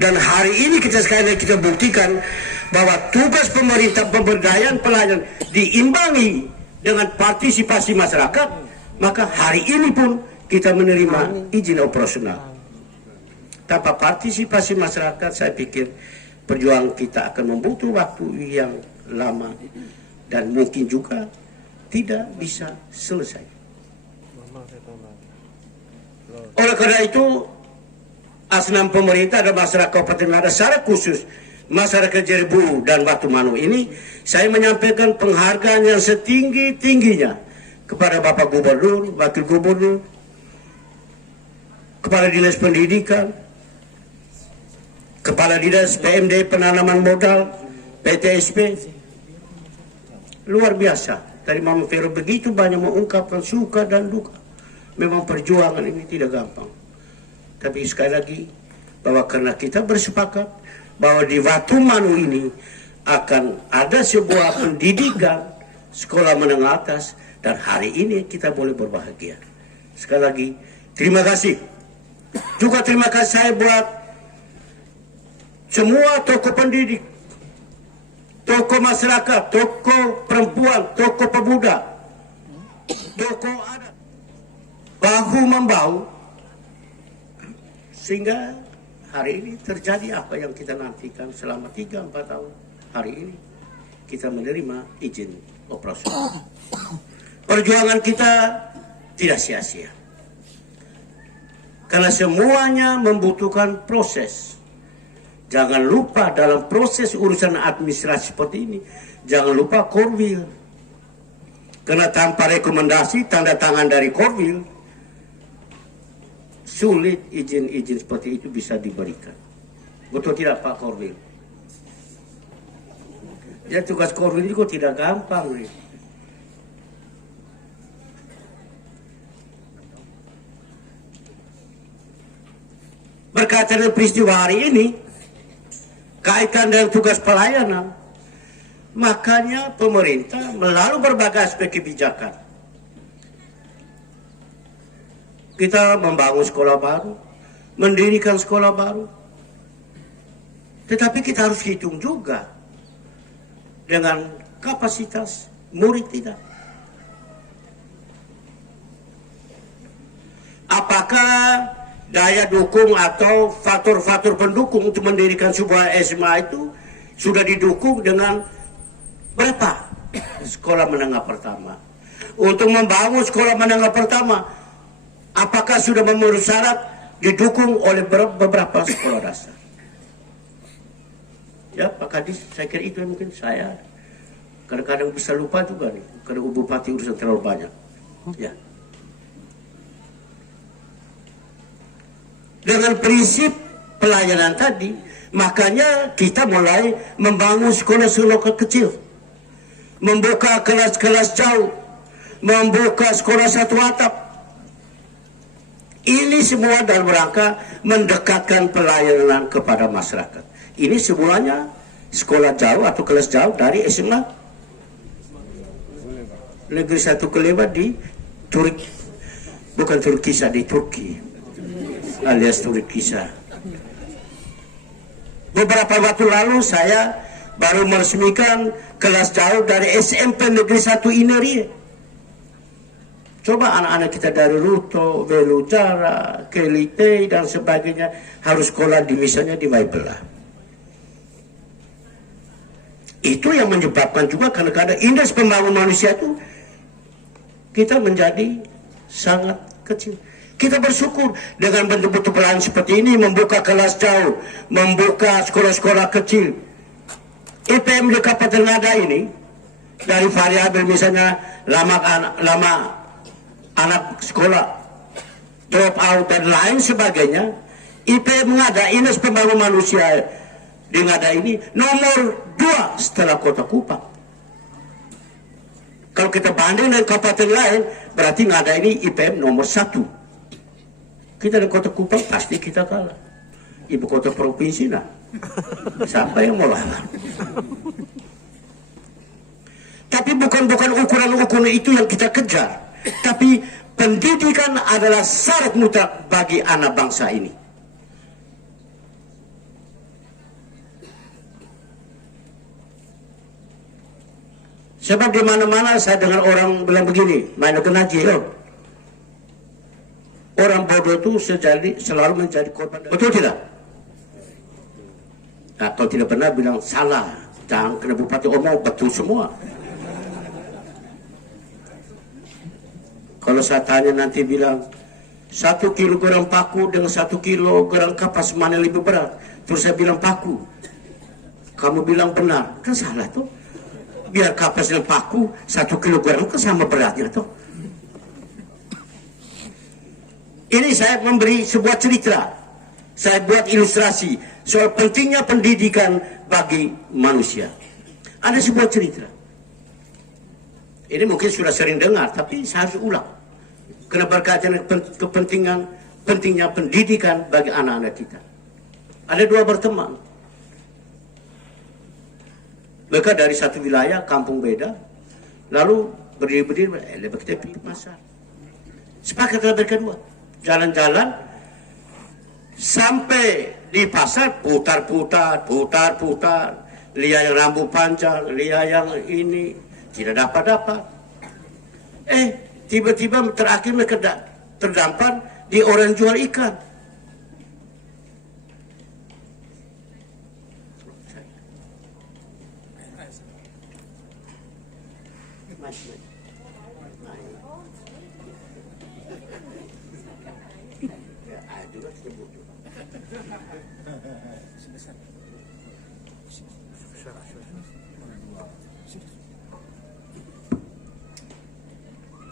Dan hari ini kita sekali lagi kita buktikan bahwa tugas pemerintah pemberdayaan pelayanan diimbangi dengan partisipasi masyarakat, maka hari ini pun kita menerima izin operasional. Tanpa partisipasi masyarakat, saya pikir perjuangan kita akan membutuhkan waktu yang lama dan mungkin juga tidak bisa selesai. Oleh karena itu, asnam pemerintah dan masyarakat Kabupaten Ngada secara khusus masyarakat Jerebu dan Batu Manu ini, saya menyampaikan penghargaan yang setinggi-tingginya kepada Bapak Gubernur, Wakil Gubernur, Kepala Dinas Pendidikan, Kepala Dinas PMD Penanaman Modal, PTSP. Luar biasa. Tadi Mama Vero begitu banyak mengungkapkan suka dan duka. Memang perjuangan ini tidak gampang. Tapi sekali lagi, bahwa karena kita bersepakat bahwa di Batu Manu ini akan ada sebuah pendidikan sekolah menengah atas, dan hari ini kita boleh berbahagia. Sekali lagi, terima kasih. Juga terima kasih saya buat semua tokoh pendidik, tokoh masyarakat, tokoh perempuan, tokoh pemuda, tokoh adat, bahu-membahu, sehingga hari ini terjadi apa yang kita nantikan selama 3-4 tahun. Hari ini kita menerima izin operasional. Perjuangan kita tidak sia-sia. Karena semuanya membutuhkan proses. Jangan lupa dalam proses urusan administrasi seperti ini, jangan lupa Korwil. Karena tanpa rekomendasi, tanda tangan dari Korwil, sulit izin-izin seperti itu bisa diberikan. Betul tidak Pak Korwil? Ya, tugas Korwil itu tidak gampang nih. Berkaitan dengan peristiwa hari ini, kaitan dengan tugas pelayanan, makanya pemerintah melalui berbagai aspek kebijakan. Kita membangun sekolah baru, mendirikan sekolah baru. Tetapi kita harus hitung juga dengan kapasitas murid kita. Apakah daya dukung atau faktor-faktor pendukung untuk mendirikan sebuah SMA itu sudah didukung dengan berapa sekolah menengah pertama? Untuk membangun sekolah menengah pertama, apakah sudah memenuhi syarat didukung oleh beberapa sekolah dasar? Ya Pak Kadis, saya kira itu yang mungkin saya kadang-kadang bisa lupa juga nih, karena bupati urusan terlalu banyak. Ya. Dengan prinsip pelayanan tadi, makanya kita mulai membangun sekolah-sekolah kecil, membuka kelas-kelas jauh, membuka sekolah satu atap. Ini semua dalam rangka mendekatkan pelayanan kepada masyarakat. Ini semuanya sekolah jauh atau kelas jauh dari SMA Negeri 1 Kelebat di Turki, bukan Turkisa, di Turki, alias Turkisa. Beberapa waktu lalu saya baru meresmikan kelas jauh dari SMP Negeri 1 Inerie. Coba anak-anak kita dari Ruto, Velujara, Kelite dan sebagainya harus sekolah di misalnya di Maibela. Itu yang menyebabkan juga kadang-kadang indeks pembangunan manusia itu kita menjadi sangat kecil. Kita bersyukur dengan bentuk-bentuk pelayanan seperti ini, membuka kelas jauh, membuka sekolah-sekolah kecil. IPM di Kabupaten Ngada ini, dari variabel misalnya lama anak sekolah drop out dan lain sebagainya, IPM mengada Dinas Pembangunan Manusia di ngada ini nomor 2 setelah Kota Kupang. Kalau kita banding dengan kabupaten lain, berarti ngada ini IPM nomor 1. Kita di Kota Kupang pasti kita kalah. Ibu kota provinsi nah, siapa yang mau lawan? Tapi bukan ukuran itu yang kita kejar. Tapi pendidikan adalah syarat mutlak bagi anak bangsa ini. Sebab di mana-mana saya dengar orang bilang begini, main kenaji, orang bodoh itu selalu menjadi korban. Betul tidak? Nah, kalau tidak benar bilang salah. Jangan kena bupati omong betul semua. Kalau saya tanya nanti bilang 1 kilogram paku dengan 1 kilogram kapas mana lebih berat? Terus saya bilang paku. Kamu bilang benar, kan salah tuh. Biar kapas dan paku 1 kilogram kan sama beratnya tuh. Ini saya memberi sebuah cerita. Saya buat ilustrasi soal pentingnya pendidikan bagi manusia. Ada sebuah cerita. Ini mungkin sudah sering dengar, tapi saya harus ulang. Karena berkaitan dengan pentingnya pendidikan bagi anak-anak kita. Ada 2 berteman. Mereka dari satu wilayah, kampung beda. Lalu berdiri-berdiri, kita pergi ke pasar. Sepakatlah mereka 2. Jalan-jalan, sampai di pasar, putar-putar. Lihat yang rambut panjang, lihat yang ini. Tidak dapat. Tiba-tiba terakhir mereka terdampar di orang jual ikan.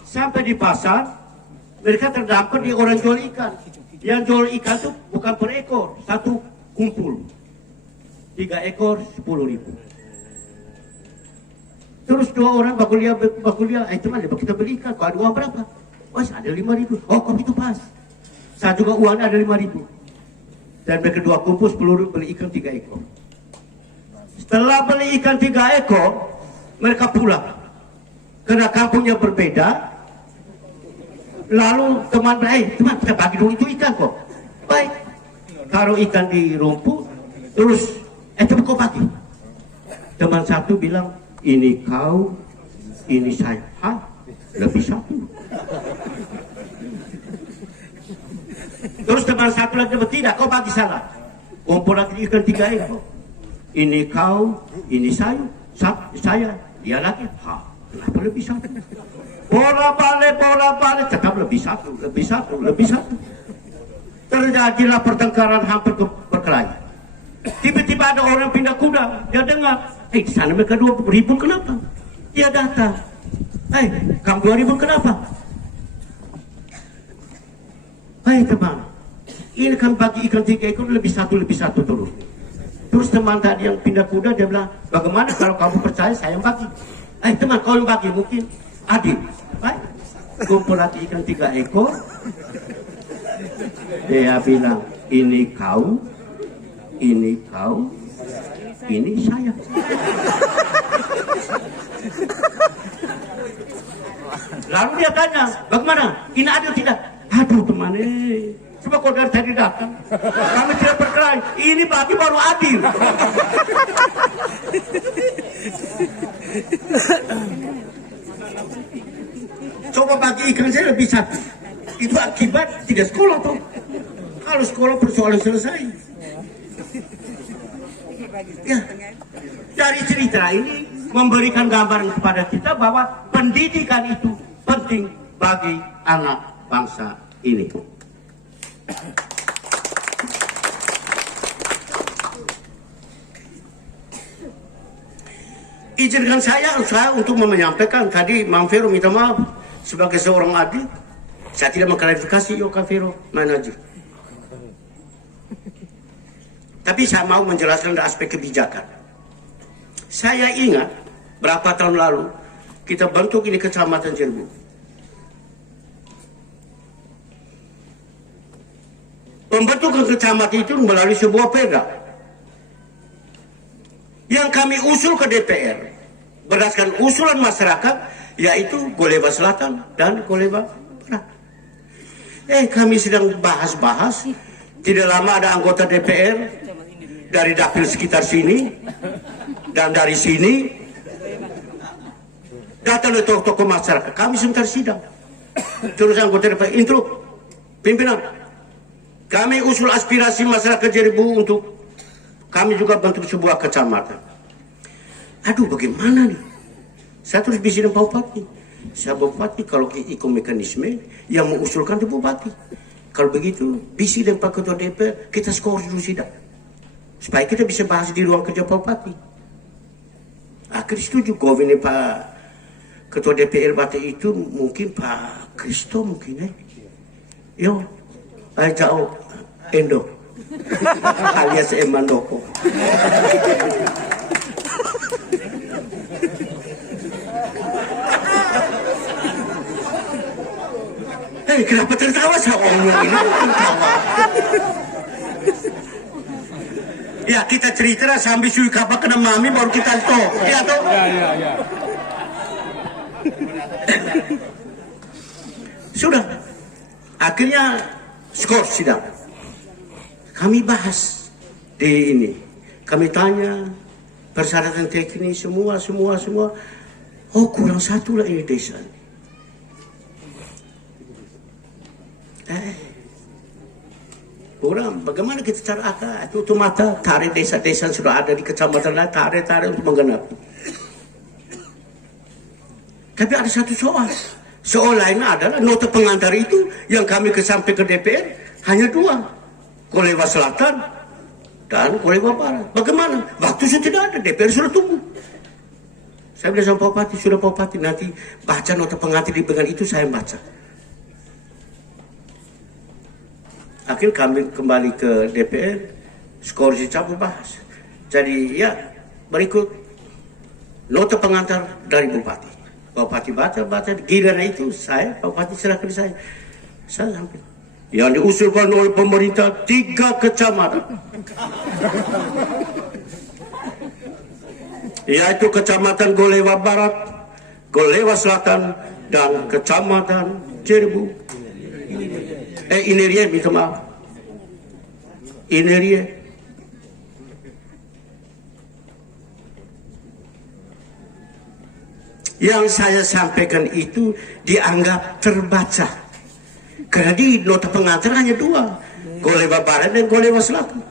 Sampai di pasar, mereka terdampar di orang jual ikan. Yang jual ikan itu bukan per ekor, 1 kumpul. 3 ekor 10.000. Terus 2 orang bakuliah, teman, kita beli ikan, kau ada uang berapa? Oh, ada 5.000. Oh, kau itu pas. Saya juga uangnya ada 5.000. Dan mereka 2 kumpul 10.000 beli ikan 3 ekor. Setelah beli ikan 3 ekor, mereka pulang. Karena kampungnya berbeda. Lalu teman kita bagi dulu itu ikan kok. Baik. Taruh ikan di rumput. Terus, coba kau bagi. Teman satu bilang, ini kau, ini saya. Hah? Lebih 1. Terus teman satu lagi bilang, tidak, kau bagi salah. Kumpul lagi ikan 3 ekor. Ini kau, ini saya. Dia lagi. Hah? Kenapa lebih 1? Bola balik, tetap lebih 1. Terjadilah pertengkaran hampir berkelahi. Tiba-tiba ada orang pindah kuda, dia dengar, di sana mereka 2.000 kenapa? Dia datang, kamu 2.000 kenapa? Teman, ini kan bagi ikan 3 ekor lebih satu terus. Terus teman tadi yang pindah kuda dia bilang, bagaimana kalau kamu percaya saya yang bagi? Teman, kau yang bagi mungkin adil. Baik, kumpul lagi ikan 3 ekor. Dia bilang, ini kau, ini saya. Lalu dia tanya, bagaimana? Ini adil tidak? Aduh teman, coba kau dari tadi datang. Kami tidak berkelahi. Ini bagi baru adil. Coba bagi ikan saya lebih 1. Itu akibat tidak sekolah tuh. Kalau sekolah persoalan selesai. Ya, dari cerita ini memberikan gambaran kepada kita bahwa pendidikan itu penting bagi anak bangsa ini. Izinkan saya untuk menyampaikan tadi Mang Vero minta maaf sebagai seorang adik Saya tidak mengklarifikasi yo kafiro mana aja. Tapi saya mau menjelaskan dari aspek kebijakan. Saya ingat berapa tahun lalu kita bentuk ini Kecamatan Jerbu. Pembentukan kecamatan itu melalui sebuah perda yang kami usul ke DPR berdasarkan usulan masyarakat, yaitu Goleba Selatan dan Goleba Barat. Kami sedang bahas-bahas, tidak lama ada anggota DPR dari dapil sekitar sini dan dari sini datang dari tokoh-tokoh masyarakat. Kami sebentar sidang, terus anggota DPR intro pimpinan, kami usul aspirasi masyarakat Jerbu untuk kami juga bentuk sebuah kecamatan. Aduh, bagaimana nih? Saya terus bisi dengan Pak Bupati. Saya Bupati, kalau ikut mekanisme yang mengusulkan itu Bupati. Kalau begitu, bisi dengan Pak Ketua DPR, kita skor dulu sidang. Supaya kita bisa bahas di ruang kerja Pak Bupati. Akhirnya setuju, kalau ini Pak Ketua DPR Bate itu mungkin Pak Kristo mungkin Yo, jauh Endo alias Emandoko. Kenapa tertawa saya omong ini? Tertawa. Ya kita cerita sambil sui kapak kena mami baru kita tahu. Ya toh? Ya. Sudah. Akhirnya skor sidang. Kami bahas di ini. Kami tanya persyaratan teknis semua. Oh, kurang satu lah ini desa. Kurang. Bagaimana kita cara akal? Itu mata tarik desa-desa sudah ada di kecamatan lain, tarik untuk menggenapi. Tapi ada satu soal. Soal lainnya adalah nota pengantar itu yang kami sampai ke DPR hanya dua, Goleba Selatan dan Goleba Barat. Bagaimana? Waktu sudah tidak ada, DPR sudah tunggu. Saya bilang sama Pak Bupati, sudah Pak Bupati nanti baca nota pengantar di bagian itu saya baca. Akhirnya kami kembali ke DPR, skor dicabut bahas. Jadi ya berikut nota pengantar dari Bupati. Bupati baca, giliran itu saya, Pak Bupati serahkan saya sampai. Yang diusulkan oleh pemerintah 3 kecamatan. Yaitu Kecamatan Goleba Barat, Goleba Selatan, dan Kecamatan Jerbu. Inerie, minta maaf. Inerie. Yang saya sampaikan itu dianggap terbaca. Karena di nota pengantar hanya 2, Goleba Barat dan Goleba Selatan.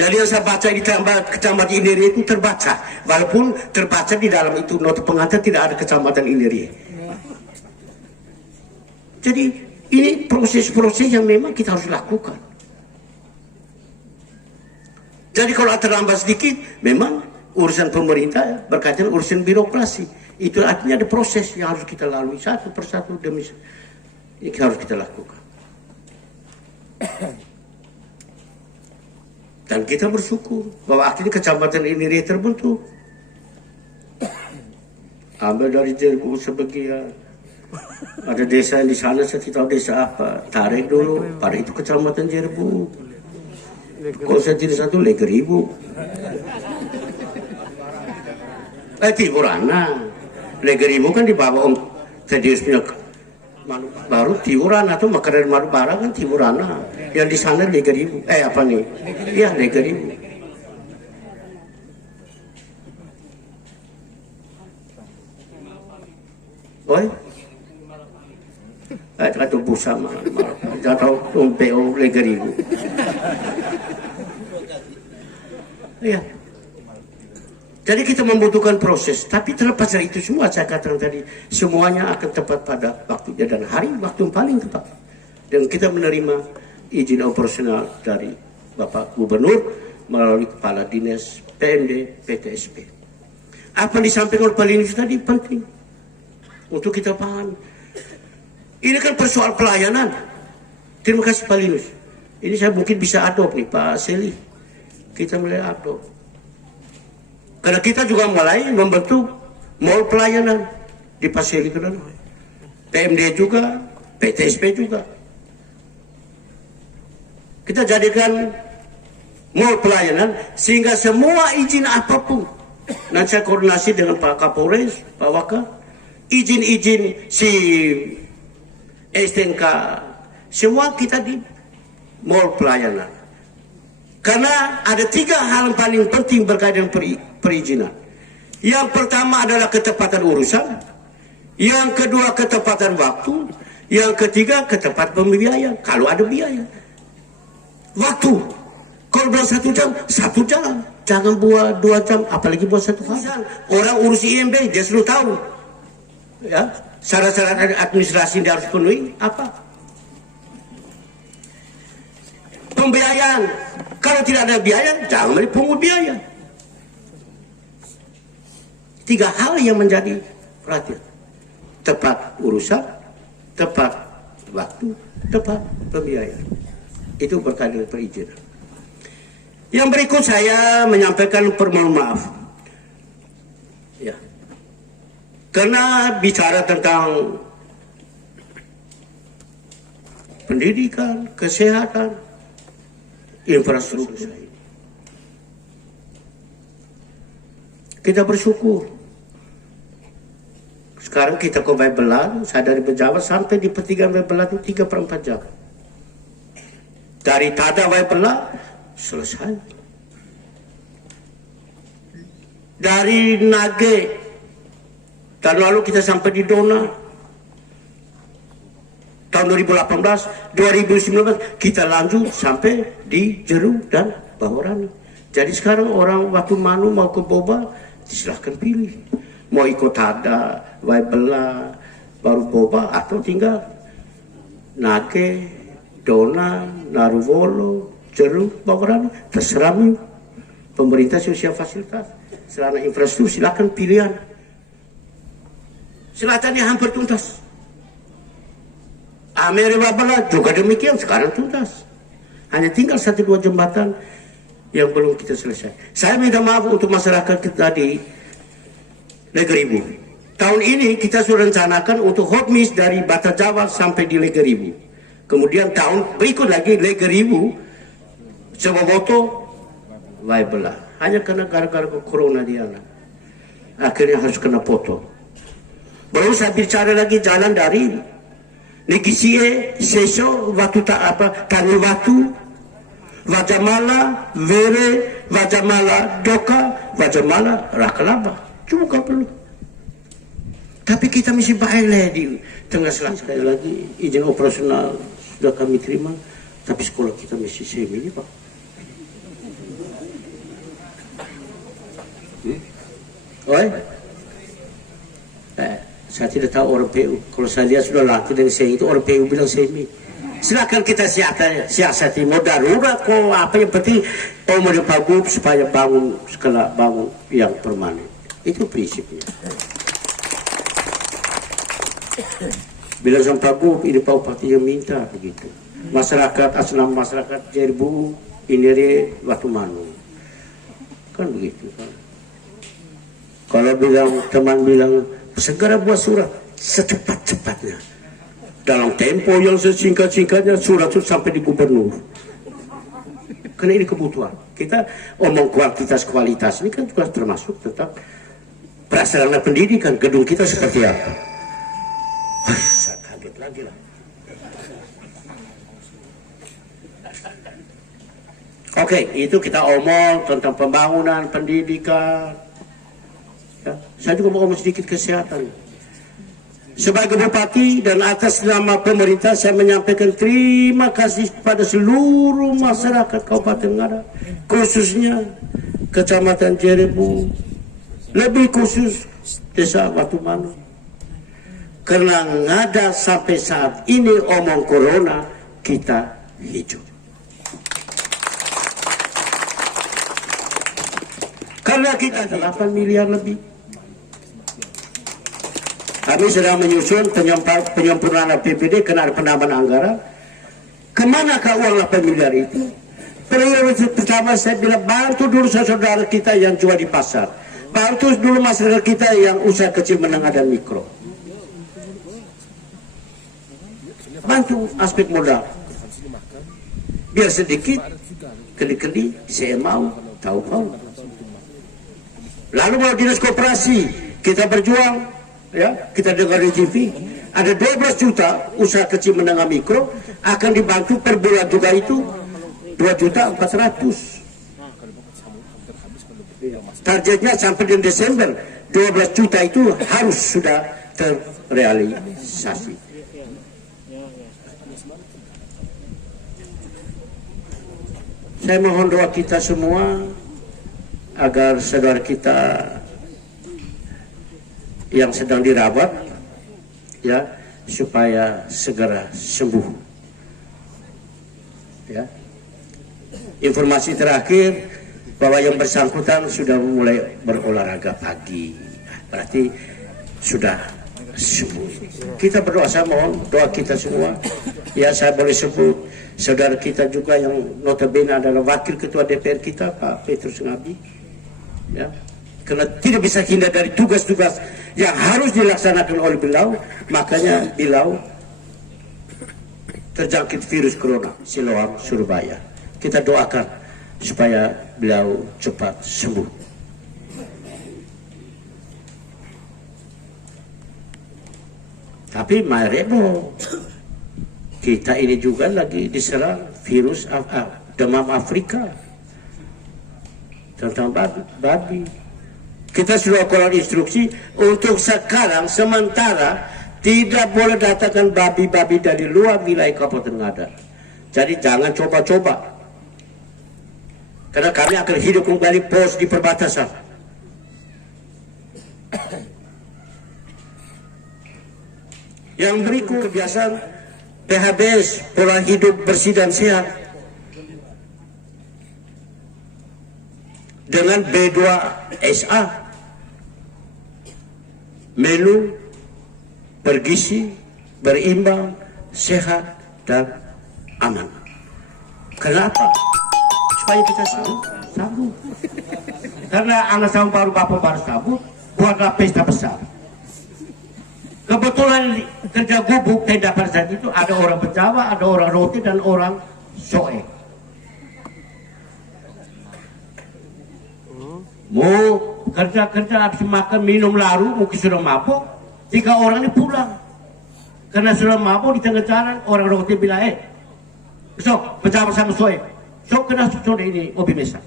Jadi yang saya baca di Kecamatan Inerie itu terbaca. Walaupun terbaca di dalam itu nota pengantar tidak ada Kecamatan Inerie. Jadi ini proses-proses yang memang kita harus lakukan. Jadi kalau terlambat sedikit, memang urusan pemerintah berkaitan urusan birokrasi. Itu artinya ada proses yang harus kita lalui satu persatu demi yang harus kita lakukan. Dan kita bersyukur bahwa akhirnya kecamatan ini terbentuk. Ambil dari Jerbu sebagian. Ada desa yang di sana saya tidak tahu desa apa. Tarik dulu. Pada itu kecamatan Jerbu. Kalau saya tidak satu Legeribu. Tiburana. Legeribu kan di bawah Tedius punya baru Tiburana tuh makanan Marubara kan Tiburana. Yang di sana Legeribu. Apa nih? Iya Legeribu. Oi? Atau busa atau umpeo Legeribu. Iya. Jadi kita membutuhkan proses, tapi terlepas dari itu semua saya katakan tadi, semuanya akan tepat pada waktunya dan hari waktu yang paling tepat. Dan kita menerima izin operasional dari Bapak Gubernur melalui Kepala Dinas PMD PTSP. Apa yang disampaikan oleh Pak Linus tadi penting untuk kita pahami. Ini kan persoal pelayanan. Terima kasih Pak Linus. Ini saya mungkin bisa adopt nih Pak Seli. Kita mulai adopt. Karena kita juga mulai membentuk mall pelayanan di Pak Seli Kedana. PMD juga, PTSP juga. Kita jadikan mall pelayanan sehingga semua izin apapun. Nanti saya koordinasi dengan Pak Kapolres, Pak Waka. Izin-izin si STNK semua kita di mall pelayanan. Karena ada 3 hal yang paling penting berkaitan perizinan. Yang pertama adalah ketepatan urusan, yang kedua ketepatan waktu, yang ketiga ketepatan pembiayaan. Kalau ada biaya, waktu. Kalau buat 1 jam, 1 jam. Jangan buat 2 jam, apalagi buat 1 hari. Orang urus IMB, dia selalu tahu. Ya, syarat-syarat administrasi yang harus penuhi apa? Pembiayaan. Kalau tidak ada biaya, jangan dipungut biaya. 3 hal yang menjadi perhatian. Tepat urusan, tepat waktu, tepat pembiayaan. Itu berkaitan dengan perizinan. Yang berikut saya menyampaikan permohonan maaf. Ya. Karena bicara tentang pendidikan, kesehatan, infrastruktur saya. Kita bersyukur. Sekarang kita ke Babelan, saya dari Bejawa sampai di pertigaan Babelan itu 3/4 jam. Dari Tada Babelan selesai. Dari Nage tahun lalu kita sampai di Dona. Tahun 2018, 2019 kita lanjut sampai di Jeru dan Bahorani. Jadi sekarang orang waktu Manu mau ke Boba, silahkan pilih. Mau ikut Tada, Waibela, baru Boba atau tinggal Nage, Dona, Naruvolo, Jeru, Bahorani, terserah. Pemerintah sosial fasilitas, sarana infrastruktur, silakan pilihan. Selatan yang hampir tuntas. Amerika juga demikian, sekarang tuntas. Hanya tinggal 1-2 jembatan yang belum kita selesai. Saya minta maaf untuk masyarakat kita di Legeribu. Tahun ini kita sudah rencanakan untuk hotmiss dari Bata Jawa sampai di Legeribu. Kemudian tahun berikut lagi Legeribu, Semoboto, Waibela. Hanya karena gara-gara corona dia, akhirnya harus kena potong. Baru saya bicara lagi jalan dari Negisie, Seso, Tangi Watu, Wajamala, Vere, Wajamala, Doka, Wajamala, Rakalaba. Juga perlu. Tapi kita mesti baik di tengah selatan. Sekali lagi, izin operasional sudah kami terima, tapi sekolah kita mesti semi ini Pak. Oi? Saya tidak tahu orang PU. Kalau saya lihat sudah laki dari saya itu orang PU bilang semi. Silakan kita siasati mau darurat kok apa yang penting mau dipagut supaya bangun skala bangun yang permanen. Itu prinsipnya. Bila sama Pak Gub, ini Pak Bupati yang minta begitu. Masyarakat atas nama masyarakat Jerbu, Inere, Watumanu. Kan begitu kan. Kalau teman bilang segera buat surat secepat-cepatnya. Dalam tempo yang sesingkat-singkatnya surat itu sampai di gubernur. Karena ini kebutuhan. Kita omong kualitas ini kan juga termasuk tentang prasarana pendidikan. Gedung kita seperti apa? Saya kaget lagi lah. Oke, itu kita omong tentang pembangunan pendidikan. Ya, saya juga mau ngomong sedikit kesehatan. Sebagai Bupati dan atas nama pemerintah saya menyampaikan terima kasih pada seluruh masyarakat Kabupaten Ngada, khususnya Kecamatan Jerebu, lebih khusus Desa Watumanu. Karena Ngada sampai saat ini omong corona kita hijau. Karena kita 8 miliar lebih. kami sedang menyusun penyempurnaan APBD karena ada penambahan anggaran. Kemanakah uang 8 miliar itu? Periode pertama saya bilang bantu dulu saudara kita yang jual di pasar, bantu dulu masyarakat kita yang usaha kecil menengah dan mikro, bantu aspek modal biar sedikit keli-keli saya mau tahu mau. Lalu mau dinas koperasi kita berjuang, ya kita dengar di TV ada 12 juta usaha kecil menengah mikro akan dibantu per bulan juga itu 2.400.000. Targetnya sampai di Desember 12 juta itu harus sudah terrealisasi. Saya mohon doa kita semua agar saudara kita yang sedang dirawat, ya, supaya segera sembuh. Ya. Informasi terakhir bahwa yang bersangkutan sudah mulai berolahraga pagi, berarti sudah sembuh. Kita berdoa, saya mohon doa kita semua. Ya, saya boleh sebut saudara kita juga yang notabene adalah wakil ketua DPR kita, Pak Petrus Ngabi, ya, karena tidak bisa hindar dari tugas-tugas yang harus dilaksanakan oleh beliau, makanya beliau terjangkit virus corona Siloam Surabaya. Kita doakan supaya beliau cepat sembuh. Tapi marebo, kita ini juga lagi diserang virus demam Afrika tentang babi. Kita sudah keluar instruksi untuk sekarang sementara tidak boleh datangkan babi-babi dari luar wilayah Kabupaten Ngada. Jadi jangan coba-coba. Karena kami akan hidup kembali pos di perbatasan. Yang berikut kebiasaan PHBS, pola hidup bersih dan sehat. Dengan B2SA, menu bergizi, berimbang, sehat, dan aman. Kenapa? Supaya kita sambut. Karena anak tahun baru bapak baru sambut, buatlah pesta besar. Kebetulan kerja gubuk tenda pada saat itu ada orang Bejawa, ada orang Roti, dan orang Soe. Mau kerja-kerja habis makan minum laru, mungkin sudah mabuk. 3 orang ini pulang karena sudah mabuk. Di tengah jalan orang Roti bilang, besok Bejawa sama Soe, sok kena sore ini mobil mesa.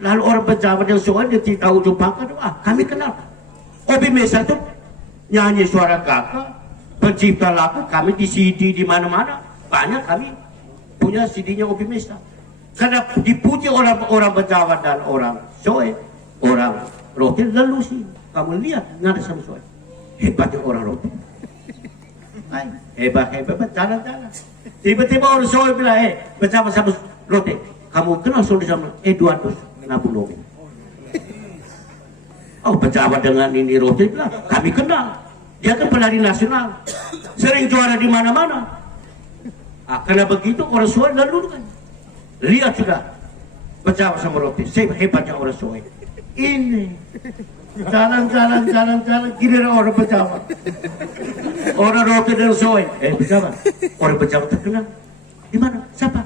Lalu orang Bejawa dan Soe dia tidak tahu jumpa, kami kenal. Obi Mesa itu nyanyi suara kakak, pencipta lagu, kami di CD di mana-mana, banyak kami punya CD-nya Obi Mesa. Karena dipuji orang Bejawa dan orang Soe, orang Roti lalu sih, kamu lihat nggak ada sama Soe, hebatnya orang Roti, hebat, jalan-jalan. Tiba-tiba orang Soe bilang, Bejawa sama Roti, kamu kenal Soe sama Eduardo Nabulomi? Oh, Bejawa dengan ini Roti bilang, kami kenal. Dia kan pelari nasional, sering juara di mana-mana. Karena begitu orang Soe lalu kan, lihat sudah Bejawa sama Roti, hebatnya orang Soe. Ini jalan, giliran orang Bejawa, orang Roti dan Soe. Bejawa, orang Bejawa terkenal. Di mana? Siapa?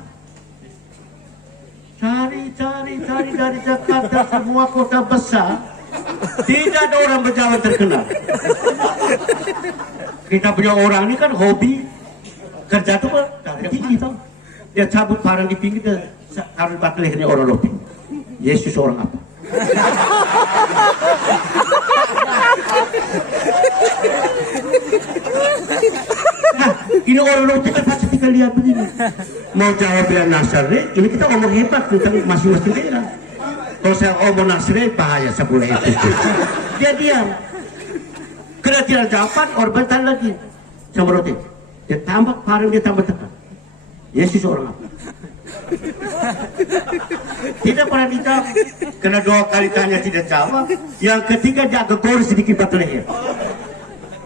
Cari dari Jakarta semua kota besar. Tidak ada orang Bejawa terkenal. Kita punya orang ini kan hobi kerja tuh dari tinggi tau. Dia cabut parang di pinggir, dia taruh batu lehernya orang Roti. Yesus orang apa? Nah, ini orang Roti kan pasti kita lihat begini. Mau jawab yang Nasrani, ini kita ngomong hebat tentang masing-masing daerah. Kalau saya omong Nasrani bahaya sebulan itu. Dia diam. Karena tidak jawaban, orang bentar lagi sama Roti. Dia tambah parang, dia tambah tekan. Yesus orang apa? Tidak pernah dijawab. Kena 2 kali tanya tidak jawab. Yang ketiga jaga gor sedikit batu leher.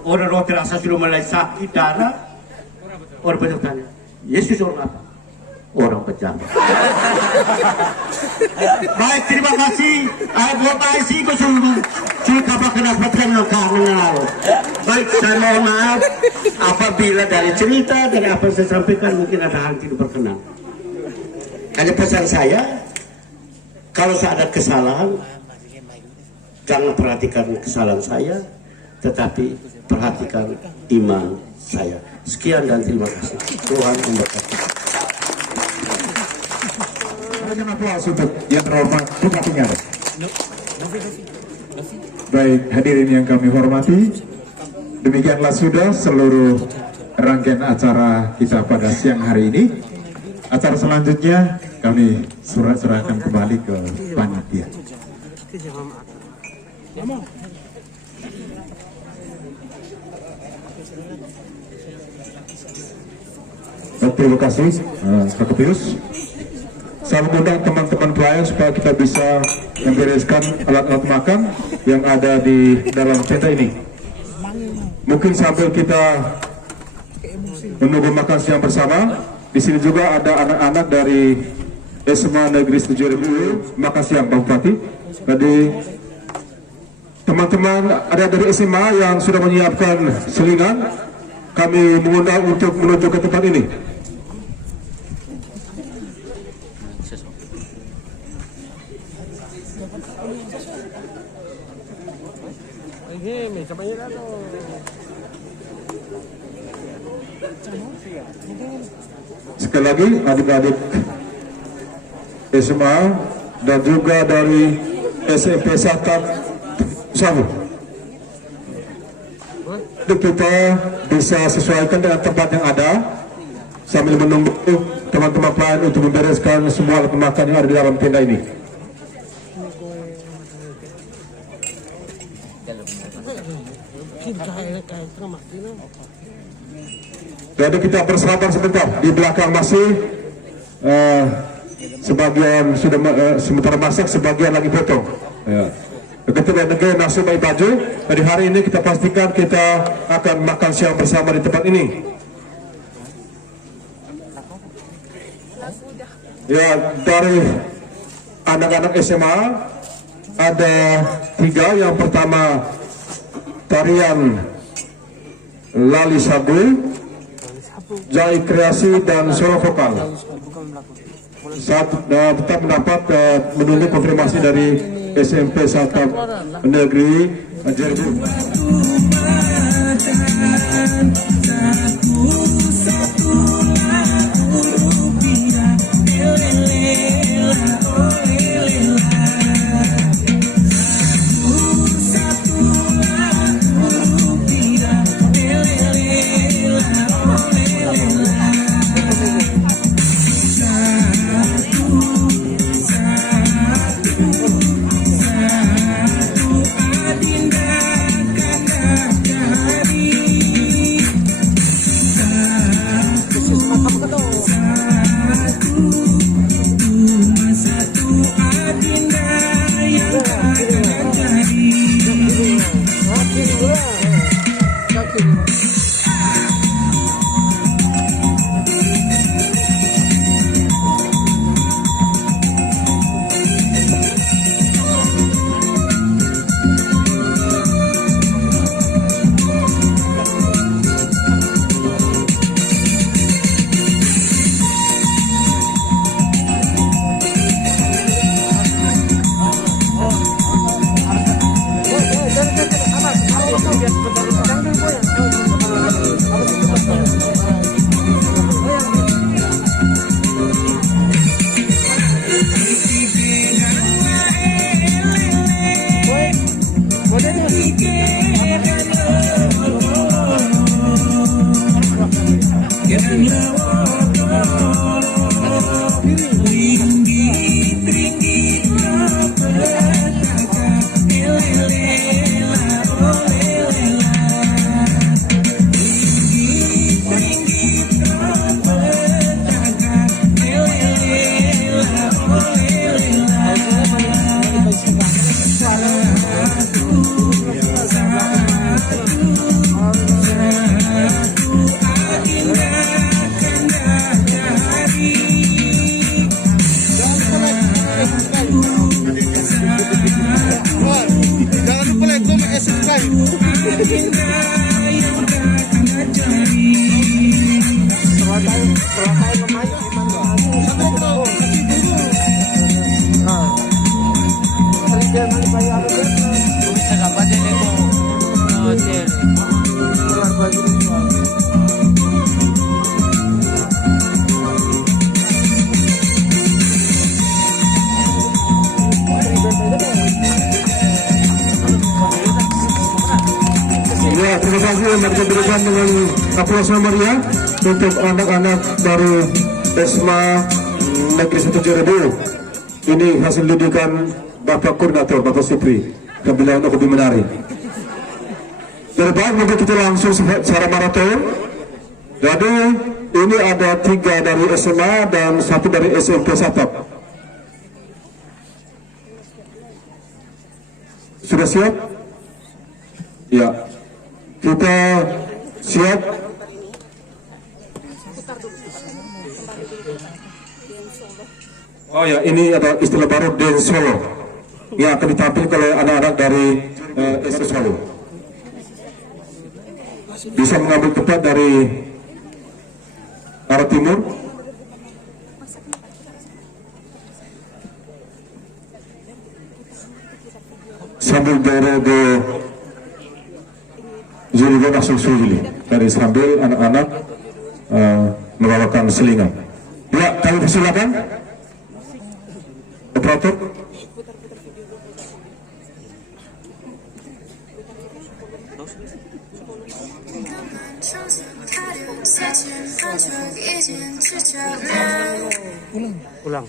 Orang roh terasa sudah mulai sakit darah. Orang banyak tanya, Yesus orang apa? Orang pejabat. Baik, terima kasih. Bapak sih kau suruh kabar kenapa karena lalu. Baik, saya mohon maaf apabila dari cerita dari apa yang saya sampaikan mungkin ada hal tidak berkenan. Hanya pesan saya, kalau saya ada kesalahan, jangan perhatikan kesalahan saya, tetapi perhatikan iman saya. Sekian dan terima kasih. Tuhan memberkati. Berikan aplaus untuk yang terhormat Bupati Ngaret. Baik, hadirin yang kami hormati, demikianlah sudah seluruh rangkaian acara kita pada siang hari ini. Acara selanjutnya kami serahkan kembali ke panitia. Terima kasih Pak Kepius. Saya mengundang teman-teman pelayan supaya kita bisa membereskan alat-alat makan yang ada di dalam tenda ini. Mungkin sambil kita menunggu makan siang bersama, di sini juga ada anak-anak dari SMA Negeri 7.000 makan siang Pak Bupati. Jadi teman-teman ada dari SMA yang sudah menyiapkan selingan, kami mengundang untuk menuju ke tempat ini. Sekali lagi adik-adik SMA dan juga dari SMP Satap Sahu, kita bisa sesuaikan dengan tempat yang ada sambil menunggu teman-teman pelayan untuk membereskan semua alat makan yang ada di dalam tenda ini. Jadi kita bersabar sebentar. Di belakang masih sebagian sudah sementara masak, sebagian lagi potong. Ya. Ketika negara nasi bayi baju. Dari hari ini kita pastikan kita akan makan siang bersama di tempat ini. Ya, dari anak-anak SMA ada 3. Yang pertama tarian Lali Sabu, Jai Kreasi dan Solo Vokal. Saat tetap mendapat menunggu konfirmasi dari SMP Satap Negeri Jerbu. Lela, oh lela. Ya, terima kasih yang diberikan dengan Kapolres Maria untuk anak-anak dari SMA Negeri 1 Jerebu. Ini hasil didikan Bapak Koordinator, Bapak Supri. Kebilang untuk lebih menarik. Dari baik mungkin kita langsung secara maraton. Jadi ini ada 3 dari SMA dan 1 dari SMP Satap. Sudah siap? Ya. Kita siap. Oh ya, ini ada istilah baru dance solo yang akan ditampilkan oleh anak-anak dari SD Solo. Bisa mengambil tempat dari arah timur. Sambil berada Juli masuk Juli dari sambil anak-anak membawakan selingan. Ya, kami persilakan operator. Ulang.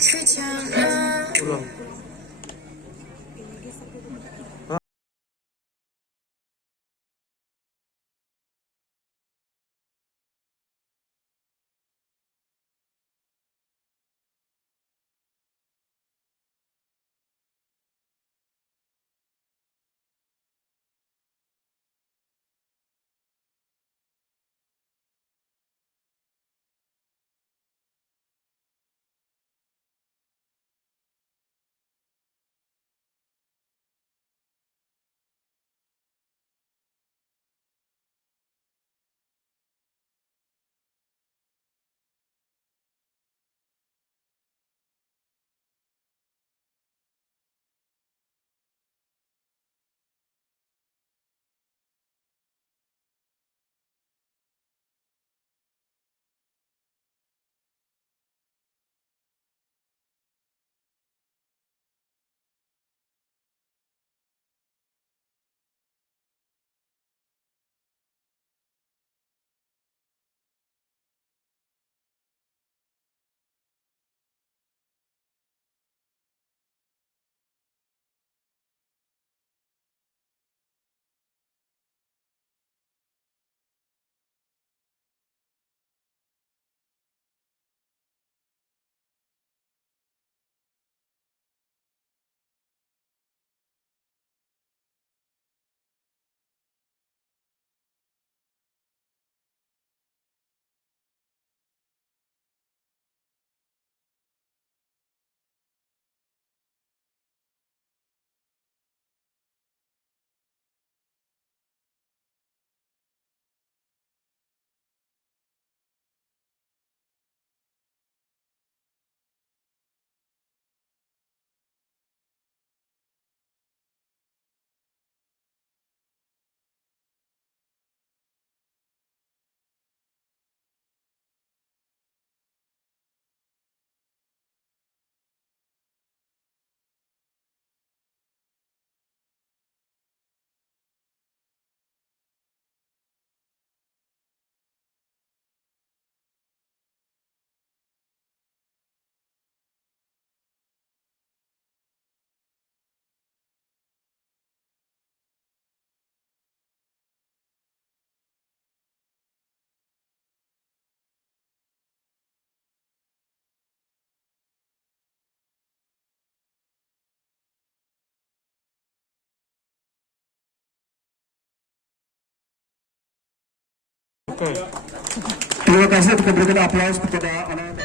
Terima kasih untuk memberikan aplaus kepada anak-anak.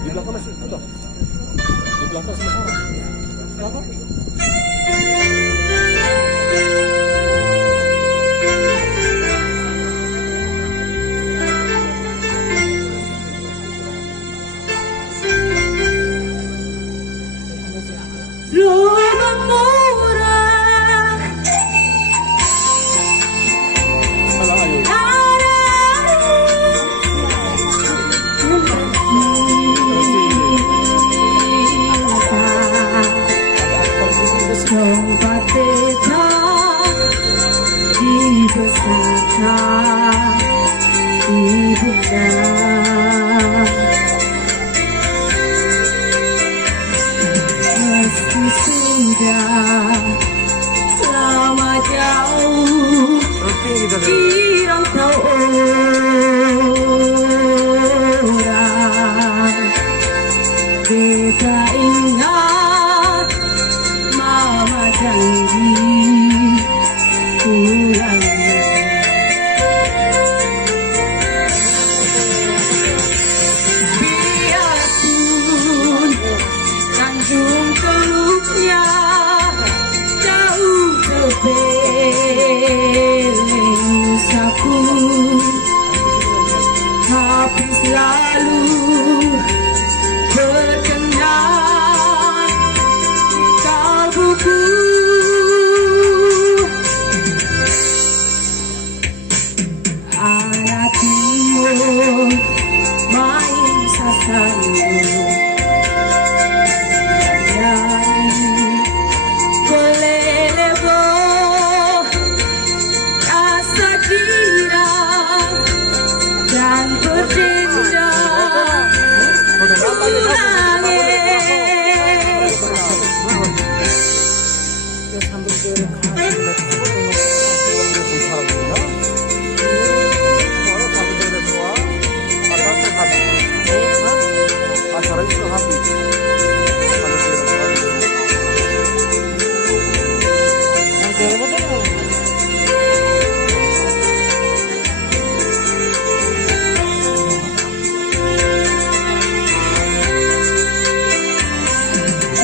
Di belakang masih, di belakang semua. rumah murah. Tempat beta dibesarkan ibunda, meski sudah lama jauh di rantau orang, beta ingat mama janji pulang. Biarpun Tanjung Teluknya jauh terbeling sapu, tapi selalu berkenan kalbuku. Anak timur main sasaru, nyanyi belelebo, rasa kira dan berdenda ulangi.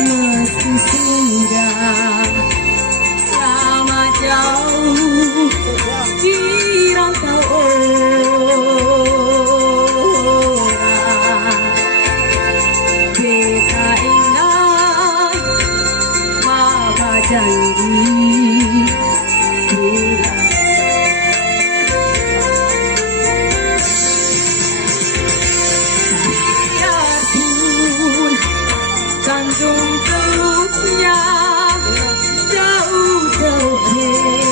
Meski sudah lama jauh di rantau orang, beta ingat mama janji pulang. Biarpun Tanjung Teluknya jauh terbeling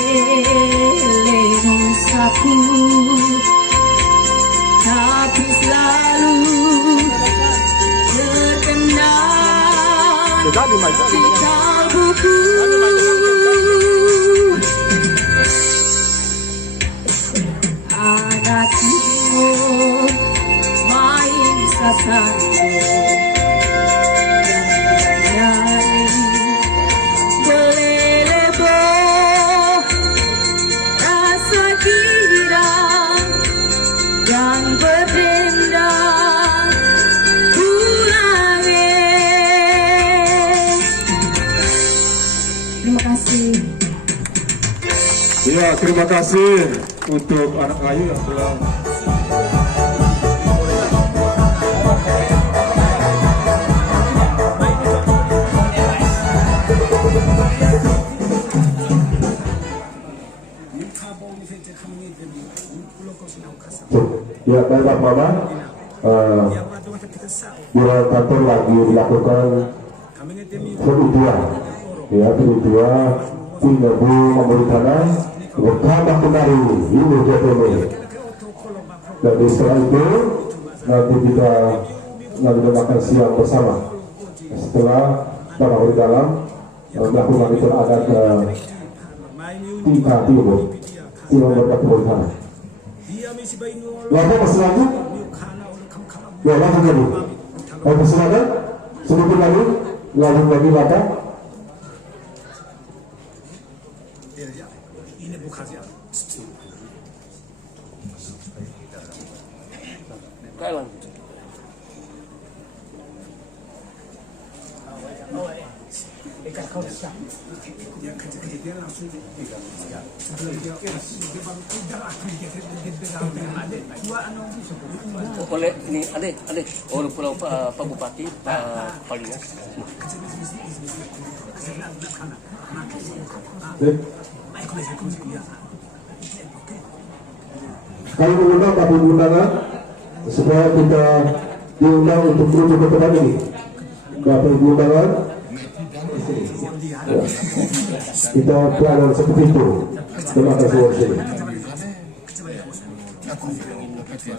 sapu, tapi selalu terkenang di kalbuku. Anak timur main sasaru, nyanyi belelebo, rasa kira dan berdenda ulangi. Terima kasih. Ya, terima kasih untuk anak Ayu yang telah ya, baik Mama, di kantor lagi dilakukan penutupan, ya penutupan Kuinabu Mamuritana bertambah kembali ini JPM. Dan setelah itu nanti kita makan siang bersama. Setelah tarawih di dalam melakukan itu ada ke Tingkat Timur berkat Mamuritana. Lalu masih lagi? Ya, langsung lagi. Kalau silakan, sedikit lagi, langsung lagi laka. Oleh ini ada orang pulau Pak Bupati Pak Palinas. Kami mengundang tamu undangan supaya kita diundang untuk menuju ke tempat ini. Bapak Ibu undangan, ya. Kita pelayanan seperti itu. Terima kasih wassalamu.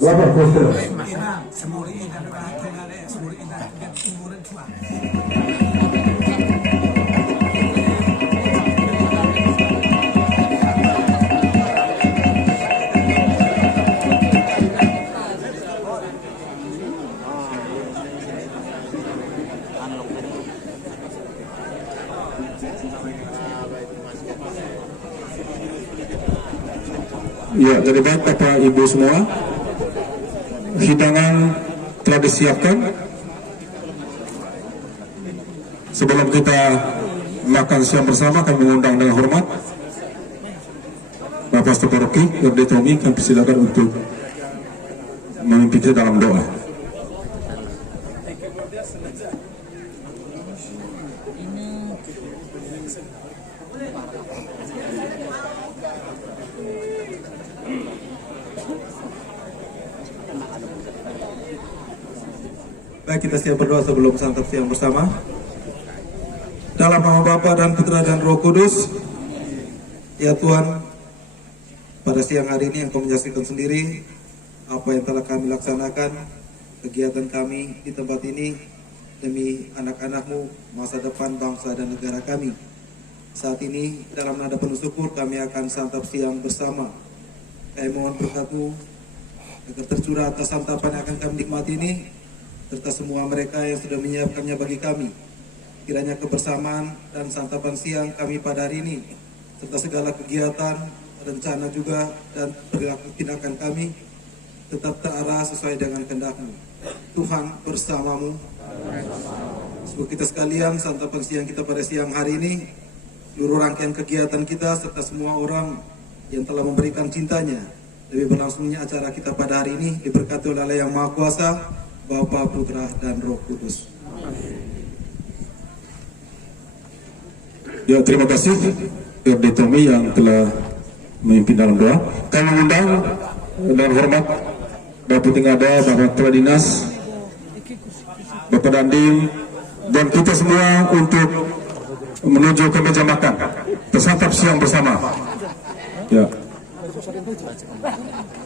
Lapor poster. Ya, jadi baik Bapak Ibu semua, hidangan telah disiapkan. Sebelum kita makan siang bersama, kami mengundang dengan hormat Bapak Staf Paroki RD Tommy, kami persilakan untuk memimpin kita dalam doa. Baik, kita siap berdoa sebelum santap siang bersama. Dalam nama Bapa dan Putra dan Roh Kudus. Ya Tuhan, pada siang hari ini Engkau menyaksikan sendiri apa yang telah kami laksanakan, kegiatan kami di tempat ini demi anak-anak-Mu, masa depan bangsa dan negara kami. Saat ini dalam nada penuh syukur kami akan santap siang bersama. Kami mohon berkat-Mu agar tercurah atas santapan yang akan kami nikmati ini, serta semua mereka yang sudah menyiapkannya bagi kami. Kiranya kebersamaan dan santapan siang kami pada hari ini, serta segala kegiatan, rencana juga, dan perilaku tindakan kami tetap terarah sesuai dengan kehendak-Mu. Tuhan bersamamu. Semoga kita sekalian, santapan siang kita pada siang hari ini, seluruh rangkaian kegiatan kita, serta semua orang yang telah memberikan cintanya, lebih berlangsungnya acara kita pada hari ini diberkati oleh Allah yang Maha Kuasa, Bapa, Putra, dan Roh Kudus. Ya, terima kasih RD Tommy yang telah memimpin dalam doa. Kami mengundang dengan hormat Bapak Tingada, Bapak Kepala Dinas, Bapak Dandim, dan kita semua untuk menuju ke meja makan, bersantap siang bersama. Ya.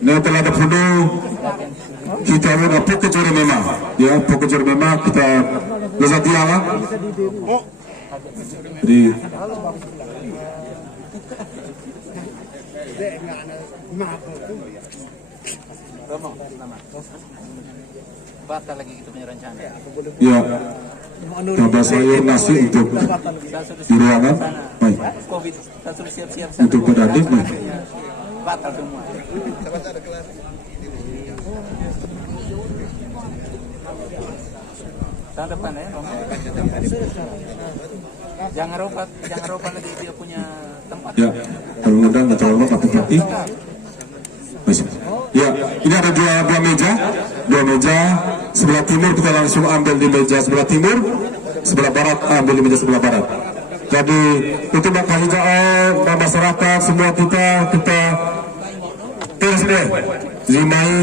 Ini telah ada fudu kita ada pokok jari memang, ya pokok jari memang kita lezat dialah. Jadi batal lagi kita punya rencana. Ya, tambah sayur nasi untuk di ruangan, baik. Untuk berada, baik. Batal semua. Tahun depan ya, jangan robat lagi dia punya tempat. Ya, kami undang Ketua Umum Pak Bupati. Ya, ini ada dua meja. Sebelah timur kita langsung ambil di meja sebelah timur, sebelah barat ambil di meja sebelah barat. Jadi untuk bakal hijau masyarakat semua kita terus deh, zimai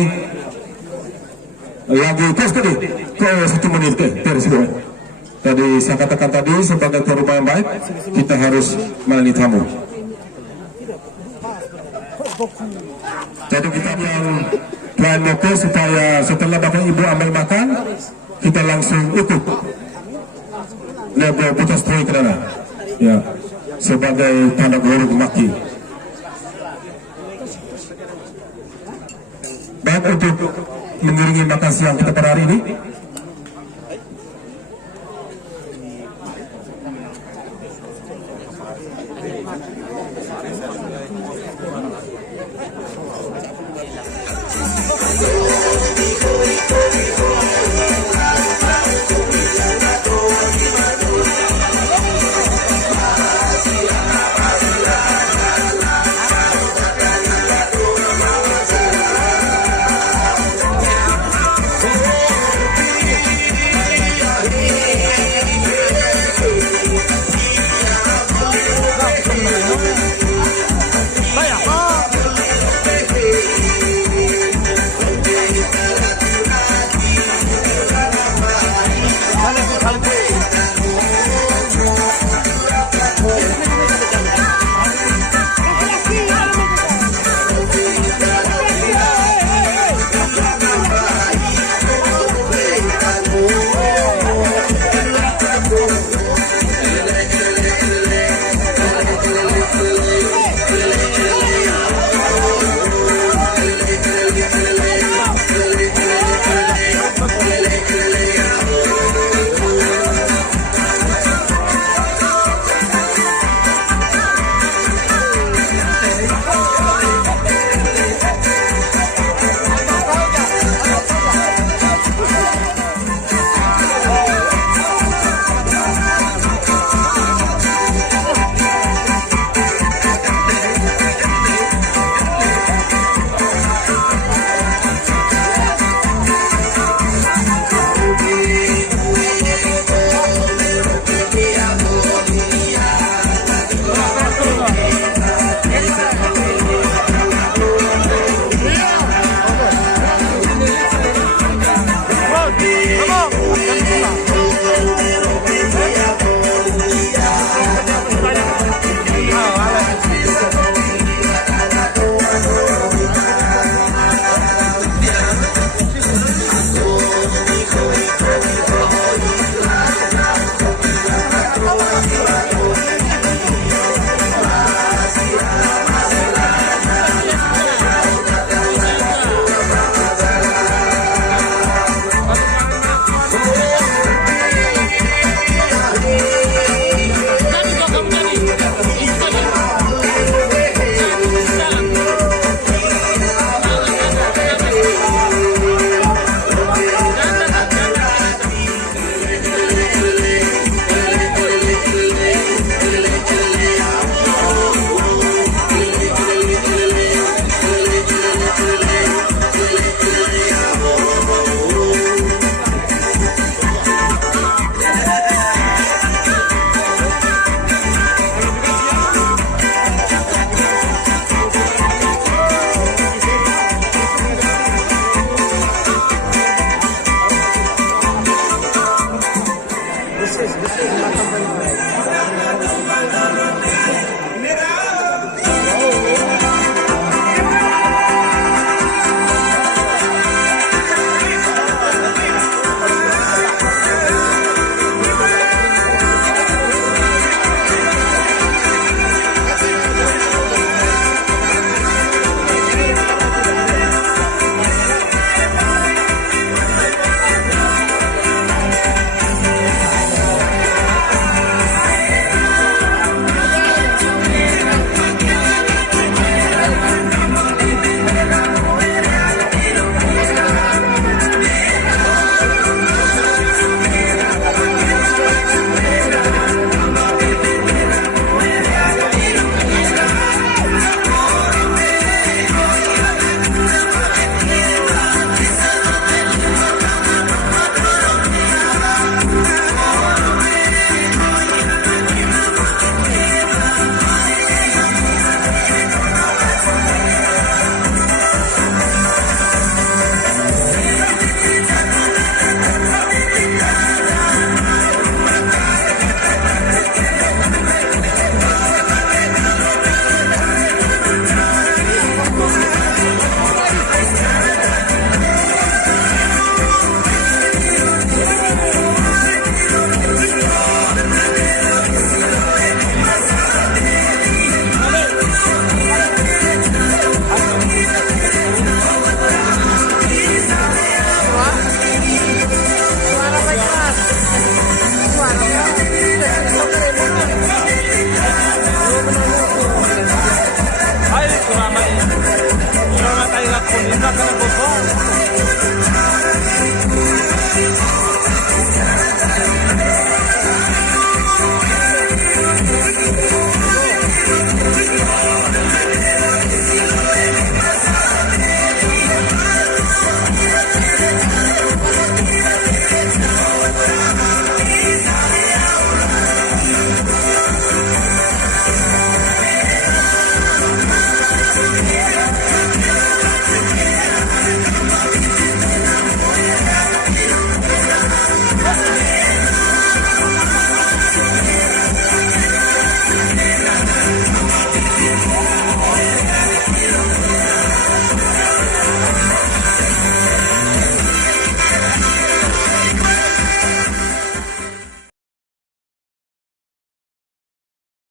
lagi terus tadi ke 1 menit terus deh. Tadi saya katakan tadi sebagai perubahan yang baik kita harus melayani tamu. Jadi kita yang plan motor supaya setelah Bapak Ibu ambil makan kita langsung ikut level putus stray ke sana. Ya, sebagai tanda hormat maki. Baik, untuk mengiringi makan siang kita pada hari ini,